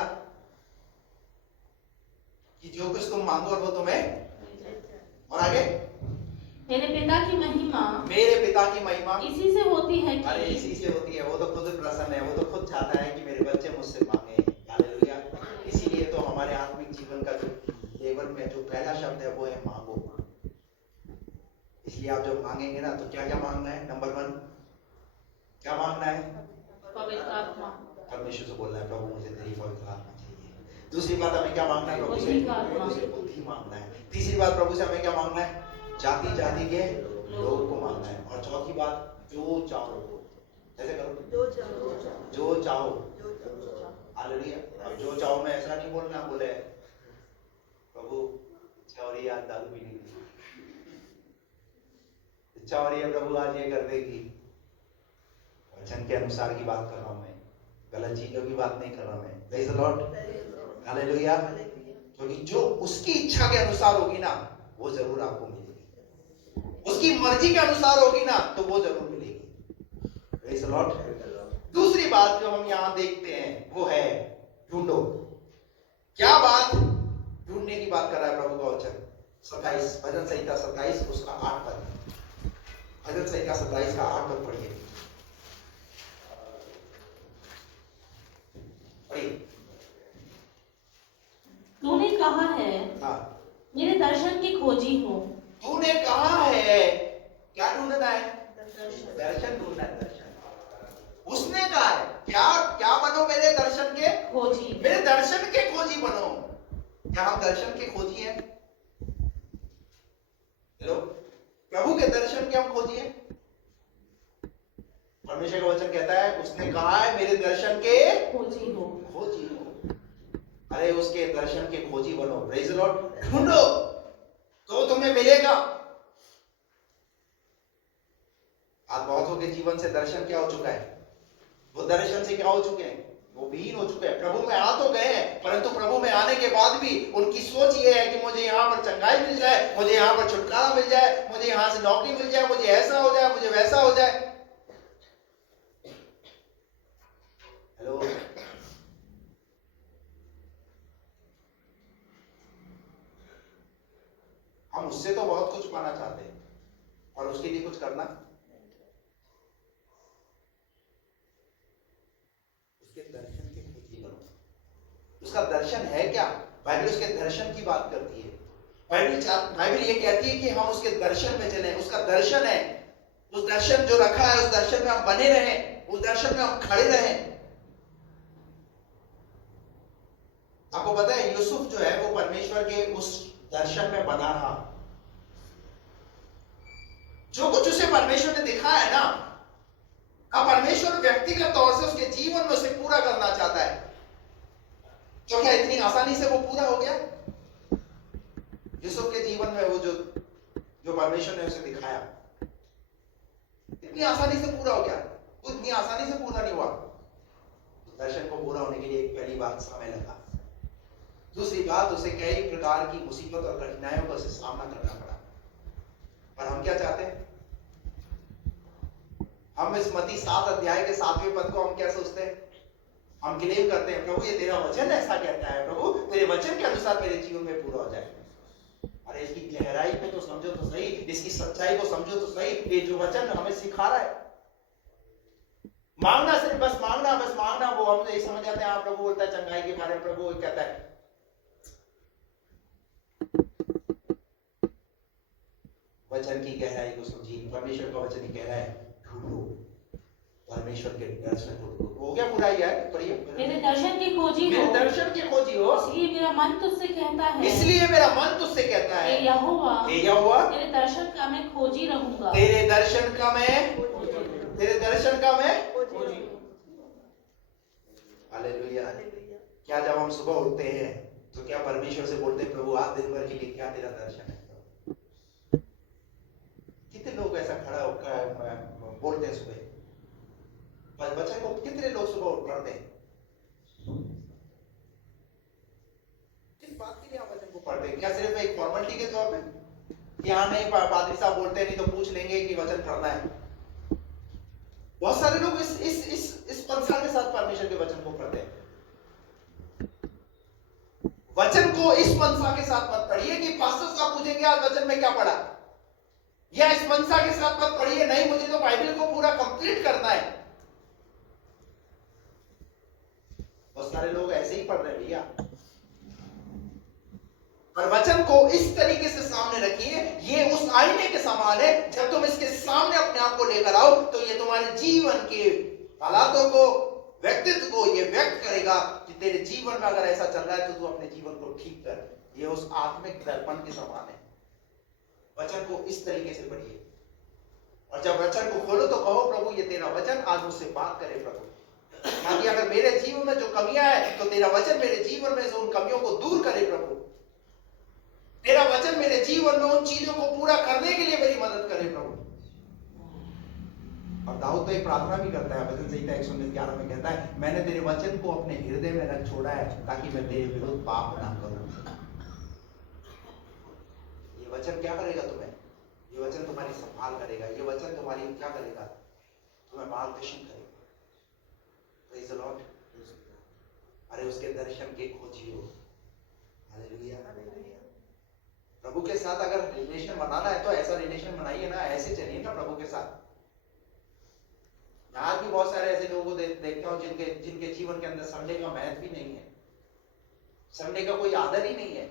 कि जो कुछ तुम मांगो और वो तुम्हें, और आगे, मेरे पिता की महिमा इसी से होती है कि, अरे इसी से होती है। वो तो खुद प्रसन्न है, वो तो खुद चाहता है कि मेरे बच्चे मुझसे मांगे। हालेलुया। इसीलिए तो हमारे आत्मिक जीवन का जो लेवल में जो पहला शब्द है वो है मांगो। इसलिए आप जब मांगेंगे ना तो क्या क्या मांगना है? नंबर 1 क्या मांगना है? पवित्र आत्मा। परमेश्वर से बोलना है प्रभु मुझे तेरी पवित्र आत्मा चाहिए। दूसरी बात हमें क्या मांगना है? प्रभु से बुद्धि मांगना है। तीसरी बात प्रभु से हमें क्या मांगना है? जाति जाति के लोगों को मांगना है। और चौथी बात जो चाहो, ऐसे करो, जो चाहो। हालेलुया। अब जो चाहो में ऐसा नहीं बोलना, बोले प्रभु इच्छा हो रही है आज दारू पीने की, इच्छा हो रही है प्रभु आज ये कर देगी। वचन के अनुसार की बात कर रहा हूं मैं, गलत चीजों की बात नहीं कर रहा मैं। Praise the Lord. हालेलुया। क्योंकि जो उसकी इच्छा के अनुसार होगी ना वो जरूर आपको मिलेगी, उसकी मर्जी के अनुसार होगी ना तो वो जरूर मिलेगी। Praise the Lord. दूसरी बात जो हम यहां देखते हैं वो है ढूंढो। क्या बात? ढूंढने की बात कर रहा है प्रभु का वचन। 27 भजन संहिता 27 उसका 8 पद। भजन संहिता 27 का 8 पद पढ़िए। तूने कहा है, हाँ, मेरे दर्शन की खोजी हो। तूने कहा है, क्या ढूंढना है? दर्शन ढूंढना है। दर्शन उसने कहा है, क्या बनो? मेरे दर्शन के खोजी। मेरे दर्शन के खोजी बनो। क्या हम दर्शन के खोजी हैं? हेलो, प्रभु के दर्शन के हम खोजी हैं? परमेश्वर का वचन कहता है, उसने कहा है मेरे दर्शन के खोजी हो। खोजी हो। अरे उसके दर्शन के खोजी बनो। Praise the Lord. ढूंढो तो तुम्हें मिलेगा। आज बहुतों के जीवन से दर्शन क्या हो चुका है? वो दर्शन से क्या हो चुके हैं? वो विहीन हो चुके हैं। प्रभु में आ तो गए हैं, परंतु प्रभु में आने के बाद भी उनकी सोच ये है कि मुझे यहाँ पर चंगाई मिल जाए, मुझे यहाँ पर छुटकारा मिल जाए, मुझे यहाँ से नौकरी मिल जाए, मुझे ऐसा हो जाए, मुझे वैसा हो जाए। हेलो, हम उससे तो बहुत कुछ पाना चाहते हैं और उसके लिए कुछ करना। उसके दर्शन के खोजी बनो। उसका दर्शन है क्या? बाइबल उसके दर्शन की बात करती है। बाइबल ये कहती है कि हम उसके दर्शन में चलें। उसका दर्शन है, उस दर्शन जो रखा है उस दर्शन में हम बने रहें, उस दर्शन में हम खड़े रहें। आपको पता है यूसुफ जो है वो परमेश्वर के उस दर्शन में बना रहा। जो कुछ उसे परमेश्वर ने दिखाया है ना, अब परमेश्वर व्यक्तिगत तौर से उसके जीवन में उसे पूरा करना चाहता है। तो क्या इतनी आसानी से वो पूरा हो गया? यूसुफ के जीवन में वो जो परमेश्वर ने उसे दिखाया इतनी आसानी से पूरा हो गया? वो इतनी आसानी से पूरा नहीं हुआ। दर्शन को पूरा होने के लिए पहली बात समय लगा। दूसरी बात उसे कई प्रकार की मुसीबत और कठिनाइयों का सामना करना पड़ा। पर हम क्या चाहते हैं? हम इस मत्ती 7 अध्याय के 7वें पद को हम क्या सोचते हैं? हम क्लेम करते हैं प्रभु ये तेरा वचन ऐसा कहता है, प्रभु तेरे वचन के अनुसार मेरे जीवन में पूरा हो जाए। अरे इसकी गहराई को तो समझो तो सही, इसकी सच्चाई को समझो तो सही। ये जो वचन हमें सिखा रहा है, मांगना सिर्फ बस मांगना वो हम यही समझ जाते हैं। आप प्रभु बोलता है चंगाई के बारे में, प्रभु कहता है वचन की गहराई को समझिए। परमेश्वर का वचन ही कह रहा है ढूंढो परमेश्वर के दर्शन को। हो गया पूरा ही है। पढ़िए, मेरे दर्शन की खोजी हो। मेरे दर्शन की खोजी हो। इसलिए मेरा मन तुझसे कहता है, इसलिए मेरा मन तुझसे कहता है, हे यहोवा, हे यहोवा, तेरे दर्शन का मैं खोजी रहूंगा। तेरे दर्शन का मैं खोजी। हालेलुया। क्या जब हम सुबह उठते हैं तो क्या परमेश्वर से बोलते हैं प्रभु आज दिन भर के लिए क्या तेरा दर्शन है? कितने लोग ऐसा खड़ा होकर बोलते हैं सुबह? वचन को कितने लोग सुबह उठ पढ़ते हैं? किस बात के लिए आप वचन को पढ़ते हैं? क्या सिर्फ एक फॉर्मेलिटी के तौर पे? यहाँ नहीं पादरी साहब बोलते नहीं तो पूछ लेंगे कि वचन पढ़ना है। बहुत सारे लोग इस पंसार के साथ परमेश्वर के वचन को पढ़ते हैं। मंशा के साथ मत पढ़िए कि पास्टर साहब पूछेंगे आज वचन में क्या पढ़ा, या इस मंशा के साथ मत पढ़िए नहीं मुझे तो बाइबल को पूरा कंप्लीट करना है। बहुत सारे लोग ऐसे ही पढ़ रहे हैं भैया। पर वचन को इस तरीके से सामने रखिए, ये उस आईने के समान है, जब तुम इसके सामने अपने आप को लेकर आओ तो ये तुम्हारे जीवन के हालातों को, व्यक्तित्व को ये व्यक्त करेगा कि तेरे जीवन में अगर ऐसा चल रहा है तो तू अपने जीवन को ठीक कर। ये उस आत्मिक दर्पण के समान है। वचन को इस तरीके से पढ़िए, और जब वचन को खोलो तो कहो प्रभु ये तेरा वचन आज मुझसे बात करे प्रभु, ताकि अगर मेरे जीवन में जो कमियां है तो तेरा वचन मेरे जीवन में से उन कमियों को दूर करे प्रभु। तेरा वचन मेरे जीवन में उन चीजों को पूरा करने के लिए मेरी मदद करे प्रभु। और दाऊद तो एक प्रार्थना भी करता है, भजन संहिता 119:11 में कहता है मैंने तेरे वचन को अपने हृदय में रख छोड़ा है ताकि मैं तेरे विरुद्ध पाप ना करूं। ये वचन क्या करेगा तुम्हें? ये वचन तुम्हारी संभाल करेगा, ये वचन तुम्हारी क्या करेगा? तुम्हें मार्गदर्शन करेगा। Praise the Lord. अरे उसके दर्शन के खोजी हो। हालेलुया। प्रभु के साथ अगर रिलेशन बनाना है तो ऐसा रिलेशन बनाइए ना, ऐसे चलिए ना प्रभु के साथ। आज भी बहुत सारे ऐसे लोगों को देखता हूं जिनके जीवन के अंदर संडे का महत्व भी नहीं है, संडे का कोई आदर ही नहीं है।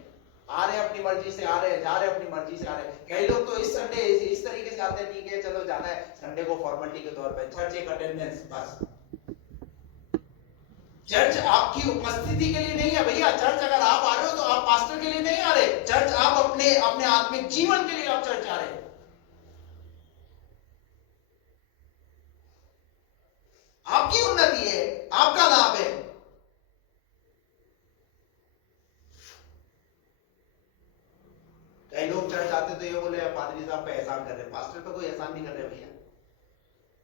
आ रहे अपनी मर्जी से आ रहे, जा रहे अपनी मर्जी से आ रहे। कई लोग तो इस संडे इस तरीके से आते हैं, ठीक है चलो जाना है संडे को फॉर्मेलिटी के तौर पे, चर्च एक अटेंडेंस बस। चर्च आपकी उपस्थिति के लिए नहीं है भैया। चर्च अगर आप आ रहे हो तो आप पास्टर के लिए नहीं आ रहे, चर्च आप अपने आत्मिक जीवन के लिए आप चर्च आ रहे। आपकी उन्नति है, आपका लाभ है। कई लोग चर्च आते तो ये बोले पादरी साहब पे एहसान कर रहे, पास्टर पे कोई एहसान नहीं कर रहे भैया।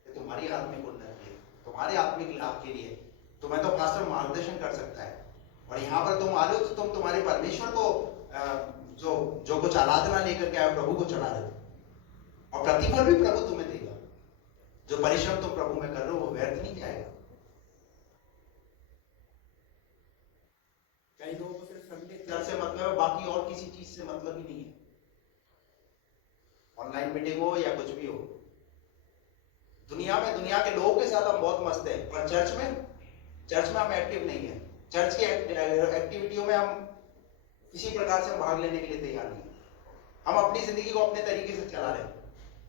ये तुम्हारी आत्मिक उन्नति है, तुम्हारे आत्मिक लाभ के लिए। तुम्हें तो पास्टर मार्गदर्शन कर सकता है, और यहाँ पर तुम आ रहे हो तो तुम तुम्हारे परमेश्वर को जो कुछ आराधना लेकर के आए प्रभु को चढ़ा रहे हो, और प्रतिफल भी प्रभु तुम्हें देगा। जो परिश्रम तुम प्रभु में कर रहे हो वो व्यर्थ नहीं जाएगा। कई लोगों को सिर्फ संडे चर्च से मतलब है, बाकी और किसी चीज से मतलब ही नहीं है। ऑनलाइन मीटिंग हो या कुछ भी हो, दुनिया के लोगों के साथ हम बहुत मस्त है, पर चर्च में हम एक्टिव नहीं है। चर्च की एक्टिविटियों में हम किसी प्रकार से भाग लेने के लिए तैयार नहीं है। हम अपनी जिंदगी को अपने तरीके से चला रहे हैं।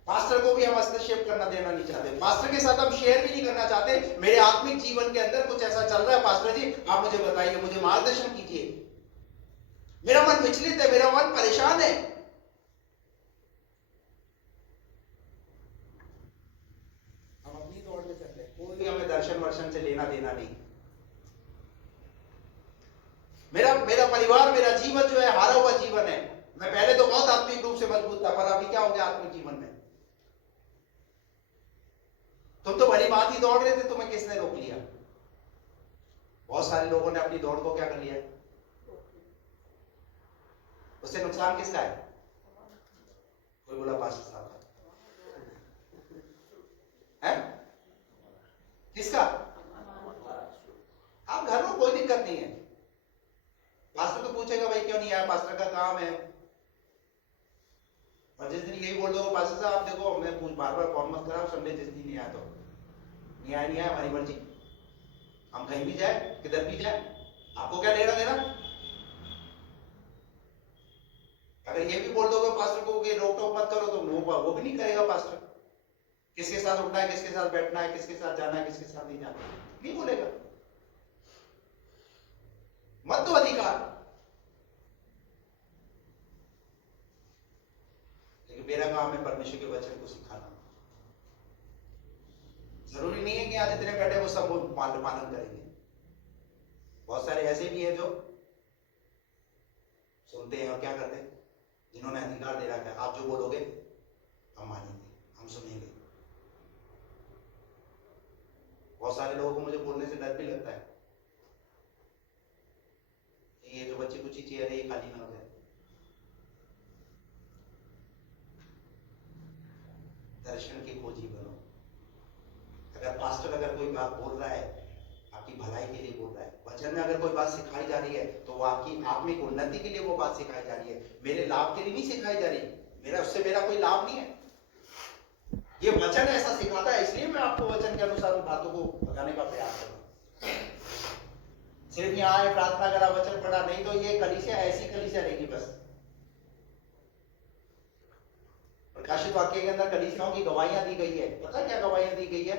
पास्टर को भी हम हस्तक्षेप करना देना नहीं चाहते, पास्टर के साथ हम शेयर भी नहीं करना चाहते। मेरे आत्मिक जीवन के अंदर कुछ ऐसा चल रहा है पास्टर जी, आप मुझे बताइए, मुझे मार्गदर्शन कीजिए। मेरा मन विचलित है, मेरा मन परेशान है। हम अपनी दौड़ में चल रहे हैं, कोई भी हमें दर्शन वर्शन से लेना देना नहीं। मेरा परिवार, मेरा जीवन जो है हारा हुआ जीवन है। मैं पहले तो बहुत आत्मिक रूप से मजबूत था, पर अभी क्या हो गया आत्मिक जीवन में? तुम तो भली बात ही दौड़ रहे थे, तुम्हें किसने रोक लिया? बहुत सारे लोगों ने अपनी दौड़ को क्या कर लिया? उससे नुकसान किसका है? कोई बोला पास्टर साहब है, किसका? आप घर में कोई दिक्कत नहीं है। पास्टर तो पूछेगा भाई क्यों नहीं आया, पास्टर का काम है। और जिस दिन यही बोल दो पास्टर साहब आप देखो मैं बार बार फोन मत कराओ, संडे जिस दिन नहीं आया तो नहीं आया हमारी मर्जी, हम कहीं भी जाए किधर भी जाए, आपको क्या लेना देना। अगर ये भी बोल दोगे पास्टर को कि रोक टोक मत करो, तो वो भी नहीं करेगा पास्टर। किसके साथ उठना है, किसके साथ बैठना है, किसके साथ जाना है, किसके साथ नहीं जाना, नहीं बोलेगा। मत दो अधिकार। लेकिन मेरा काम है परमेश्वर के वचन को सिखाना। जरूरी नहीं है कि आज इतने बैठे वो सब पालन करेंगे। बहुत सारे ऐसे भी हैं जो सुनते हैं और क्या करते हैं, जिन्होंने अधिकार दे रखा है, आप जो बोलोगे हम मानेंगे, हम सुनेंगे। बहुत सारे लोगों को मुझे बोलने से डर भी लगता है, ये जो बच्ची कुछ चेयर है ये खाली ना हो जाए। दर्शन की खोजी बनो। अगर पास्टर अगर कोई बात बोल रहा है आपकी भलाई के लिए बोल रहा है, वचन वचन में अगर कोई बात सिखाई जा रही है तो वो आपकी आत्मिक उन्नति के लिए वो बात सिखाई जा रही है, मेरे लाभ के लिए नहीं सिखाई जा रही। उससे कोई लाभ नहीं है। ये वचन ऐसा सिखाता है, इसलिए मैं आपको वचन के अनुसार उन बातों को बताने का प्रयास करूँ। सिर्फ यहाँ आए, प्रार्थना करा, वचन पढ़ा, नहीं तो ये कलीसिया ऐसी कलीसिया रहेगी बस। प्रकाशित वाक्य के अंदर कलीसियाओं की गवाहियां दी गई है। पता है क्या गवाहियां दी गई है?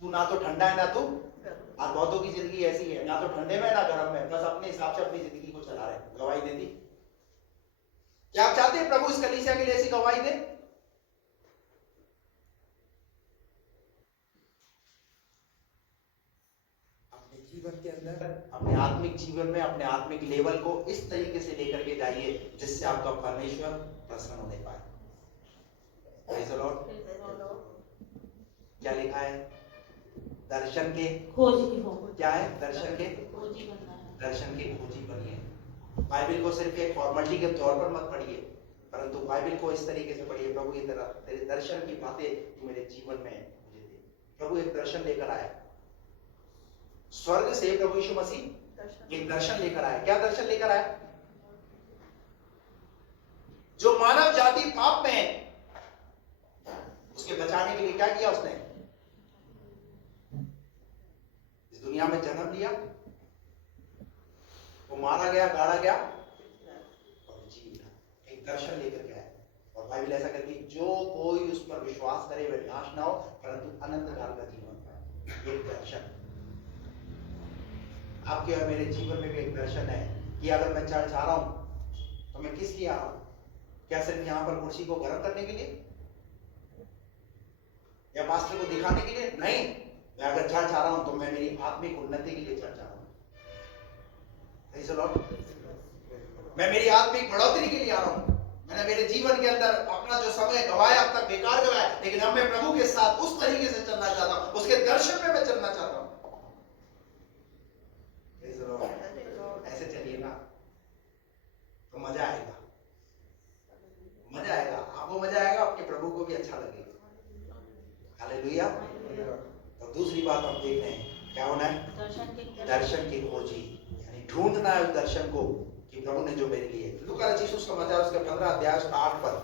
तू ना तो ठंडा है ना तू, और बहुतों की जिंदगी ऐसी है, ना तो ठंडे में ना गर्म में, बस अपने हिसाब से अपनी जिंदगी को चला रहे, गवाही दे दी। क्या आप चाहते हैं प्रभु इस कलीसिया के लिए ऐसी गवाही दे? अपने जीवन के अंदर, अपने आत्मिक जीवन में, अपने आत्मिक लेवल को इस तरीके से लेकर के जाइए जिससे आपका परमेश्वर प्रसन्न होने पाए। Praise the Lord। क्या लिखा है? दर्शन के खोजी हो। क्या है? दर्शन के खोजी बनना है। दर्शन के खोजी बनिए। बाइबल को सिर्फ एक फॉर्मेलिटी के तौर पर मत पढ़िए, परंतु बाइबल को इस तरीके से पढ़िए, प्रभु ये तेरे दर्शन की बातें तू मेरे जीवन में मुझे दे। प्रभु एक दर्शन लेकर आया स्वर्ग से, प्रभु यीशु मसीह एक दर्शन लेकर आया। क्या दर्शन लेकर आया? जो मानव जाति पाप में है उसके बचाने के लिए क्या किया उसने? इस दुनिया में जन्म लिया, वो मारा गया, गाड़ा गया और जी उठा, एक दर्शन लेकर के आया। और बाइबल ऐसा कहती है, जो कोई उस पर विश्वास करे वह नाश ना हो परंतु अनंत काल का जीवन पाए। एक दर्शन आपके और मेरे जीवन में भी एक दर्शन है कि अगर मैं चर्च आ रहा हूं तो मैं किस लिए आ रहा हूं? क्या सिर्फ यहां पर कुर्सी को गर्म करने के लिए या पास्टर को दिखाने के लिए? नहीं, मैं अगर चर्च आ रहा हूं तो मैं मेरी आत्मिक उन्नति के लिए चर्च आ रहा हूं। Praise the Lord। मैं मेरी आत्मिक बढ़ोतरी के लिए आ रहा हूं। मैंने मेरे जीवन के अंदर अपना जो समय गवाया अब तक बेकार गवाया, लेकिन अब मैं प्रभु के साथ उस तरीके से चलना चाहता हूं, उसके दर्शन में मैं चलना चाहता हूं। Praise the Lord। ऐसे चलिए ना तो मजा आएगा, मजा आएगा, आपको मजा आएगा, आपके प्रभु को भी अच्छा लगेगा। हालेलुया। तो दूसरी बात हम देख रहे हैं, क्या होना है? दर्शन की खोजी, यानी ढूंढना है उस दर्शन को कि प्रभु ने जो मेरे लिए। लूका रचित सुसमाचार उसके 15 अध्याय 8 पर।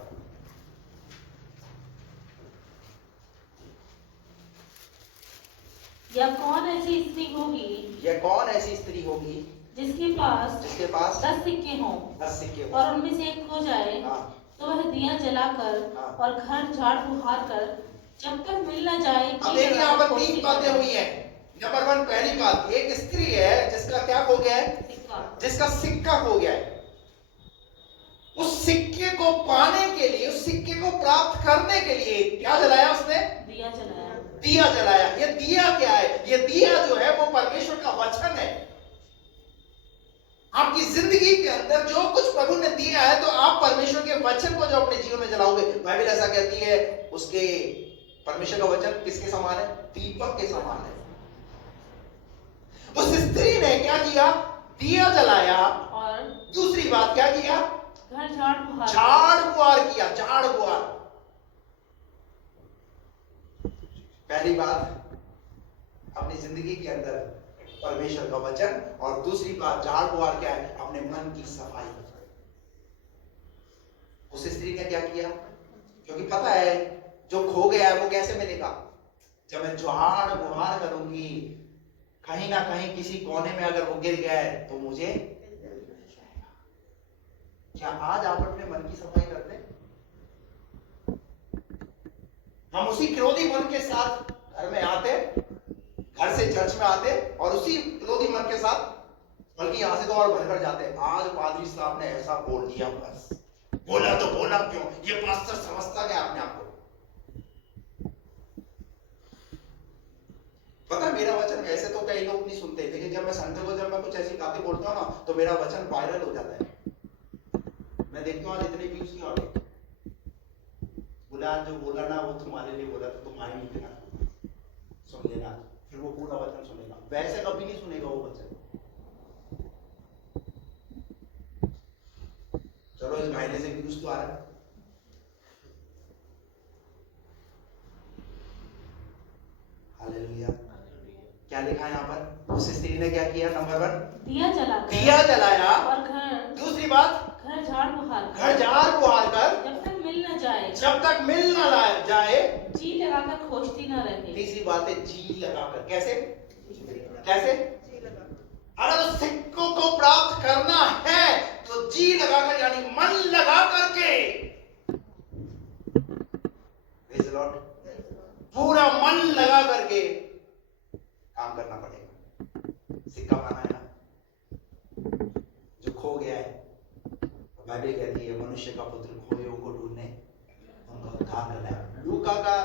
या कौन ऐसी स्त्री होगी, यह कौन ऐसी स्त्री होगी जिसके पास 10 सिक्के हों, 10 सिक्के हों, और उनमें से एक खो जाए, तो वह दिया जलाकर और घर झाड़ बुहार कर जब तक मिल न जाए। अब देखिए यहाँ पर 3 बातें हुई हैं। नंबर 1, पहली बात, एक स्त्री है जिसका क्या खो गया है? जिसका सिक्का खो गया है। उस सिक्के को पाने के लिए, उस सिक्के को प्राप्त करने के लिए क्या जलाया उसने? दिया जलाया। दिया जलाया। ये दिया क्या है? ये दिया जो है वो परमेश्वर का वचन है। आपकी जिंदगी के अंदर जो कुछ प्रभु ने दिया है, तो आप परमेश्वर के वचन को जो अपने जीवन में जलाओगे, बाइबल ऐसा कहती है उसके परमेश्वर का वचन किसके समान है? दीपक के समान है। उस स्त्री ने क्या किया? दिया जलाया, और दूसरी बात क्या किया? घर झाड़ बुहार किया। झाड़ बुहार। पहली बात, अपनी जिंदगी के अंदर परमेश्वर का वचन, और दूसरी बात झाड़ बुहार क्या है? अपने मन की सफाई। उस स्त्री ने क्या किया? क्योंकि पता है जो खो गया है वो कैसे मिलेगा? जब मैं झाड़ बुहार करूंगी, कहीं ना कहीं किसी कोने में अगर वो गिर गया है तो मुझे मिल जाएगा। क्या आज आप अपने मन की सफाई करते हैं? हम उसी क्रोधी मन के साथ घर में आते, घर से चर्च में आते, और उसी क्रोधी मन के साथ, बल्कि यहां से तो और भरकर जाते। आज पादरी साहब ने ऐसा बोल दिया, बस बोला तो बोला क्यों? ये पास्टर समझता क्या अपने आप को? पता है मेरा वचन वैसे तो कई लोग नहीं सुनते, लेकिन जब मैं संडे को जब मैं कुछ ऐसी बातें बोलता हूँ ना, तो मेरा वचन वायरल हो जाता है। मैं देखता हूँ आज इतने व्यूज क्यों आ गए। बोला जो बोला ना वो तुम्हारे लिए बोला, तो तुम्हारे लिए देना, सुन लेना, फिर वो पूरा वचन सुनेगा। वैसे कभी नहीं सुनेगा वो वचन। चलो इस महीने से व्यूज तो आ रहा है। हालेलुया। क्या लिखा है यहाँ पर? उस स्त्री ने क्या किया? नंबर 1, दिया जलाया और घर दूसरी बात, घर झाड़ बुहार कर जब तक मिल न जाए जाए, जी लगाकर खोजती न रहे। तीसरी बात है जी लगाकर। कैसे? अगर उस सिक्कों को प्राप्त करना है तो जी लगाकर, यानी मन लगा करके, Praise the Lord, पूरा मन लगा करके काम करना पड़ेगा। सिक्का पाना है ना, जो खो गया है। बाइबल कहती है मनुष्य का पुत्र खोए को ढूंढने उनका उद्धार करना है। लूका का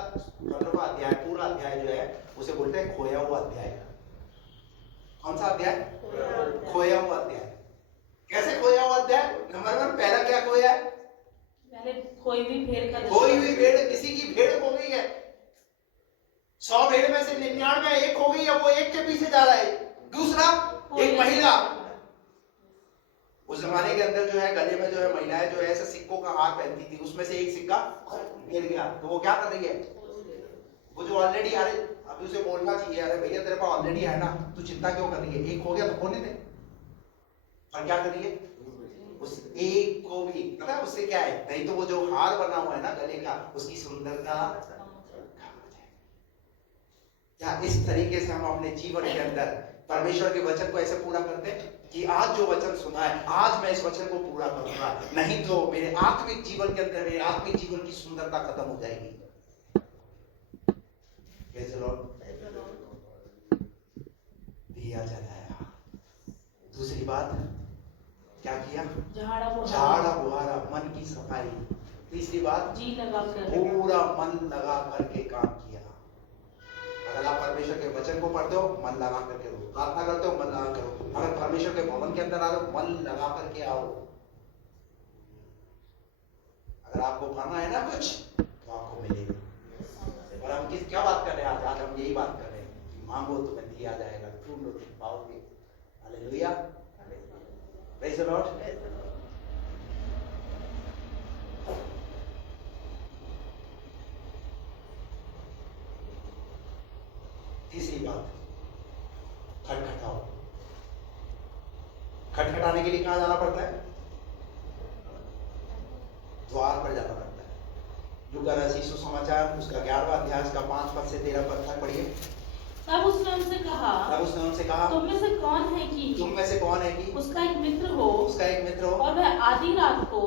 15वां अध्याय, पूरा अध्याय जो है उसे बोलते हैं खोया हुआ अध्याय। कौन सा अध्याय? खोया हुआ अध्याय। कैसे खोया हुआ अध्याय? नंबर 1, पहला क्या खोया है? पहले खोई हुई भेड़, किसी की भेड़ खो गई है। 100 भेड़ में से 99 एक खो गई है, वो एक के पीछे जा रहा है। दूसरा, एक महिला, उस जमाने के अंदर जो है गले में जो है महिलाएं जो है ऐसे सिक्कों का हार पहनती थी, उसमें से एक सिक्का गिर गया, तो वो क्या कर रही है? वो जो ऑलरेडी, अरे अभी उसे बोलना चाहिए, अरे भैया तेरे पास ऑलरेडी है ना, तू चिंता क्यों कर रही है? एक हो गया तो होने दे। और क्या कर रही है? उस एक को भी, पता है उससे क्या है? नहीं तो वो जो हार बना हुआ है ना गले का, उसकी सुंदरता। क्या इस तरीके से हम अपने जीवन के अंदर परमेश्वर के वचन को ऐसे पूरा करते हैं कि आज जो वचन सुना है, आज मैं इस वचन को पूरा करूंगा, नहीं तो मेरे आत्मिक जीवन के अंदर, मेरे आत्मिक जीवन की सुंदरता खत्म हो जाएगी। दिया जलाया। दूसरी बात क्या किया? झाड़ा बुहारा, मन की सफाई। तीसरी बात, जी लगा कर, पूरा मन लगा करके काम किया। अगर आप परमेश्वर के वचन को पढ़ते हो, मन लगा करके रो। प्रार्थना करते हो, मन लगा करो। अगर परमेश्वर के भवन के अंदर आ रहे हो, मन लगा करके आओ। अगर आपको पाना है ना कुछ, तो आपको मिलेगा। और हम क्या बात कर रहे हैं आज हम यही बात कर रहे हैं, मांगो तुम्हें दिया जाएगा, ढूंढो तुम पाओगे। Hallelujah, praise the Lord. तीसरी बात, खटखटाओ। खटखटाने के लिए कहां जाना पड़ता है? द्वार पर जाना पड़ता है। लूका रचित सुसमाचार उसका 11वां अध्याय उसका 5 पद से 13 पद तक पढ़िए। तब उसने उनसे कहा, तुम में से कौन है कि उसका एक मित्र हो और वह आधी रात को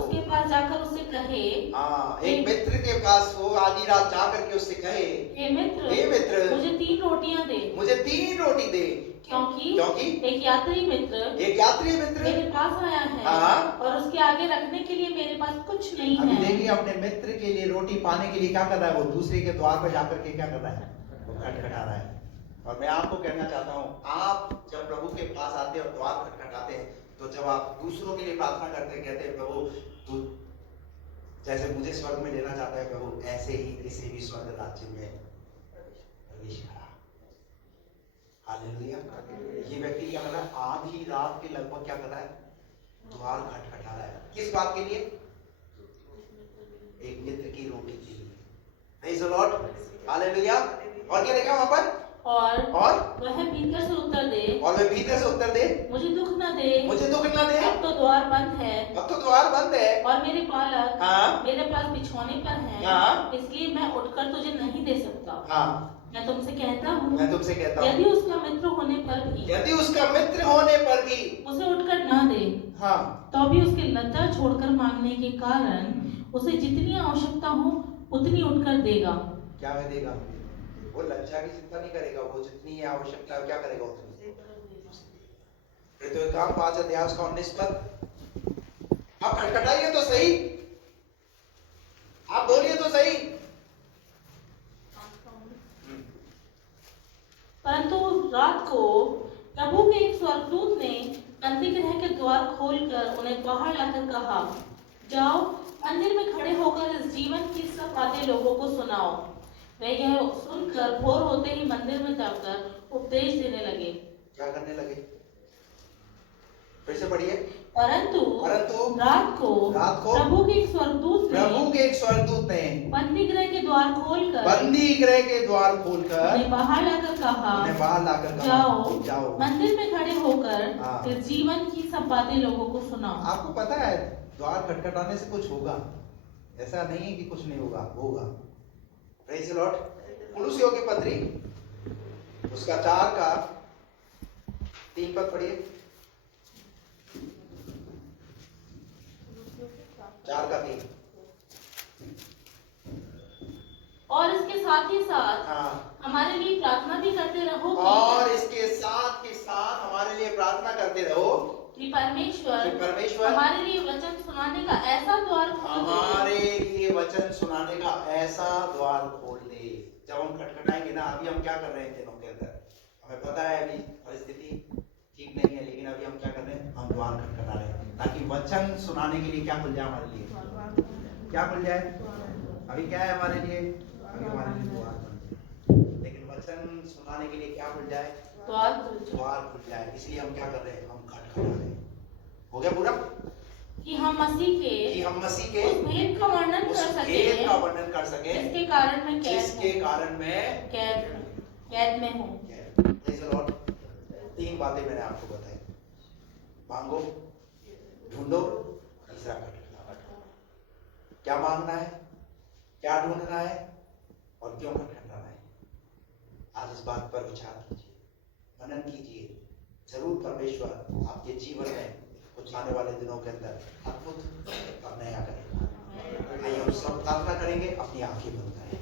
उसके पास जाकर उससे कहे, एक मित्र के पास वो आधी रात जाकर के उससे कहे, हे मित्र, मुझे 3 रोटी दे, क्योंकि एक यात्री मित्र मेरे पास आया है और उसके आगे रखने के लिए मेरे पास कुछ नहीं है। देखिए अपने मित्र के लिए रोटी पाने के लिए क्या कर रहा है? वो दूसरे के द्वार पर जाकर के क्या कर रहा है? खटखटा रहा है। और मैं आपको कहना चाहता हूँ, आप जब प्रभु के पास आते हैं और द्वार खटखटाते हैं, तो जब आप दूसरों के लिए प्रार्थना करते हैं, कहते हैं प्रभु तू जैसे मुझे स्वर्ग में लेना चाहता है प्रभु, ऐसे ही इसे भी स्वर्ग राज्य में प्रवेश करा। हालेलुया। ये व्यक्ति क्या कर रहा है? आधी रात के लगभग क्या कर रहा है? द्वार खटखटा रहा है। किस बात के लिए? एक मित्र की रोटी के लिए। Praise the Lord, hallelujah. और क्या लिखा वहां पर? और वह भीतर से उत्तर दे, मुझे दुख न दे, अब तो द्वार बंद है, और मेरे बालक मेरे पास बिछौने पर हैं, इसलिए मैं उठकर तुझे नहीं दे सकता। मैं तुमसे कहता हूँ, यदि उसका मित्र होने पर भी उसे उठकर न दे, तो भी उसके लज्जा छोड़कर मांगने के कारण उसे जितनी आवश्यकता हो उतनी उठकर देगा। क्या देगा? वो लज्जा की चिंता नहीं करेगा, वो जितनी आवश्यकता है क्या करेगा उतनी। तो एक काम 5 अध्याय उसका 19 पद। आप खटखटाइए तो सही, आप बोलिए तो सही। परंतु रात को प्रभु के एक स्वर्गदूत ने अंतिग्रह के द्वार खोलकर उन्हें बाहर लाकर कहा, जाओ मंदिर में खड़े होकर इस जीवन की सब बातें लोगों को सुनाओ। वे यह सुनकर भोर होते ही मंदिर में जाकर उपदेश देने लगे। क्या करने लगे? फिर से पढ़िए। परंतु रात को प्रभु के एक स्वर्गदूत ने बंदी गृह के द्वार खोलकर उन्हें बाहर लाकर कहा, जाओ मंदिर में खड़े होकर फिर जीवन की सब बातें लोगों को सुनाओ। आपको पता है द्वार खटखटाने से कुछ होगा, ऐसा नहीं है कि कुछ नहीं होगा, होगा। Praise the Lord. कुलुस्सियों की पत्री उसका 4 का 3 पद पढ़िए। 4 का 3। और इसके साथ ही साथ हमारे लिए प्रार्थना भी करते रहो कि परमेश्वर हमारे लिए वचन सुनाने का ऐसा द्वार खोल दे। जब हम खटखटाएंगे ना, अभी हम क्या कर रहे हैं दिनों के अंदर, हमें पता है अभी परिस्थिति ठीक नहीं है, लेकिन अभी हम क्या कर रहे हैं, हम द्वार खटखटा रहे हैं ताकि वचन सुनाने के लिए क्या खुल जाए हमारे लिए, क्या खुल जाए। अभी क्या है हमारे लिए, अभी हमारे लिए द्वार खुल जाए, लेकिन वचन सुनाने के लिए क्या खुल जाए, द्वार खुल जाए। इसलिए हम क्या कर रहे हैं, हम खटखटा रहे हैं। हो गया पूरा कि हम मसीह के उस भेद का वर्णन कर सके जिसके कारण मैं कैद में हूँ। 3 बातें मैंने आपको बताई। मांगो, ढूंढो, तीसरा खटखटाओ। क्या मांगना है, क्या ढूंढना है और क्यों खटखटाना है। आज इस बात पर विचार कीजिए, मनन कीजिए। जरूर परमेश्वर आपके जीवन में कुछ आने वाले दिनों के अंदर अद्भुत और नया करेगा। आइए हम सब प्रार्थना करेंगे, अपनी आंखें बंद करें।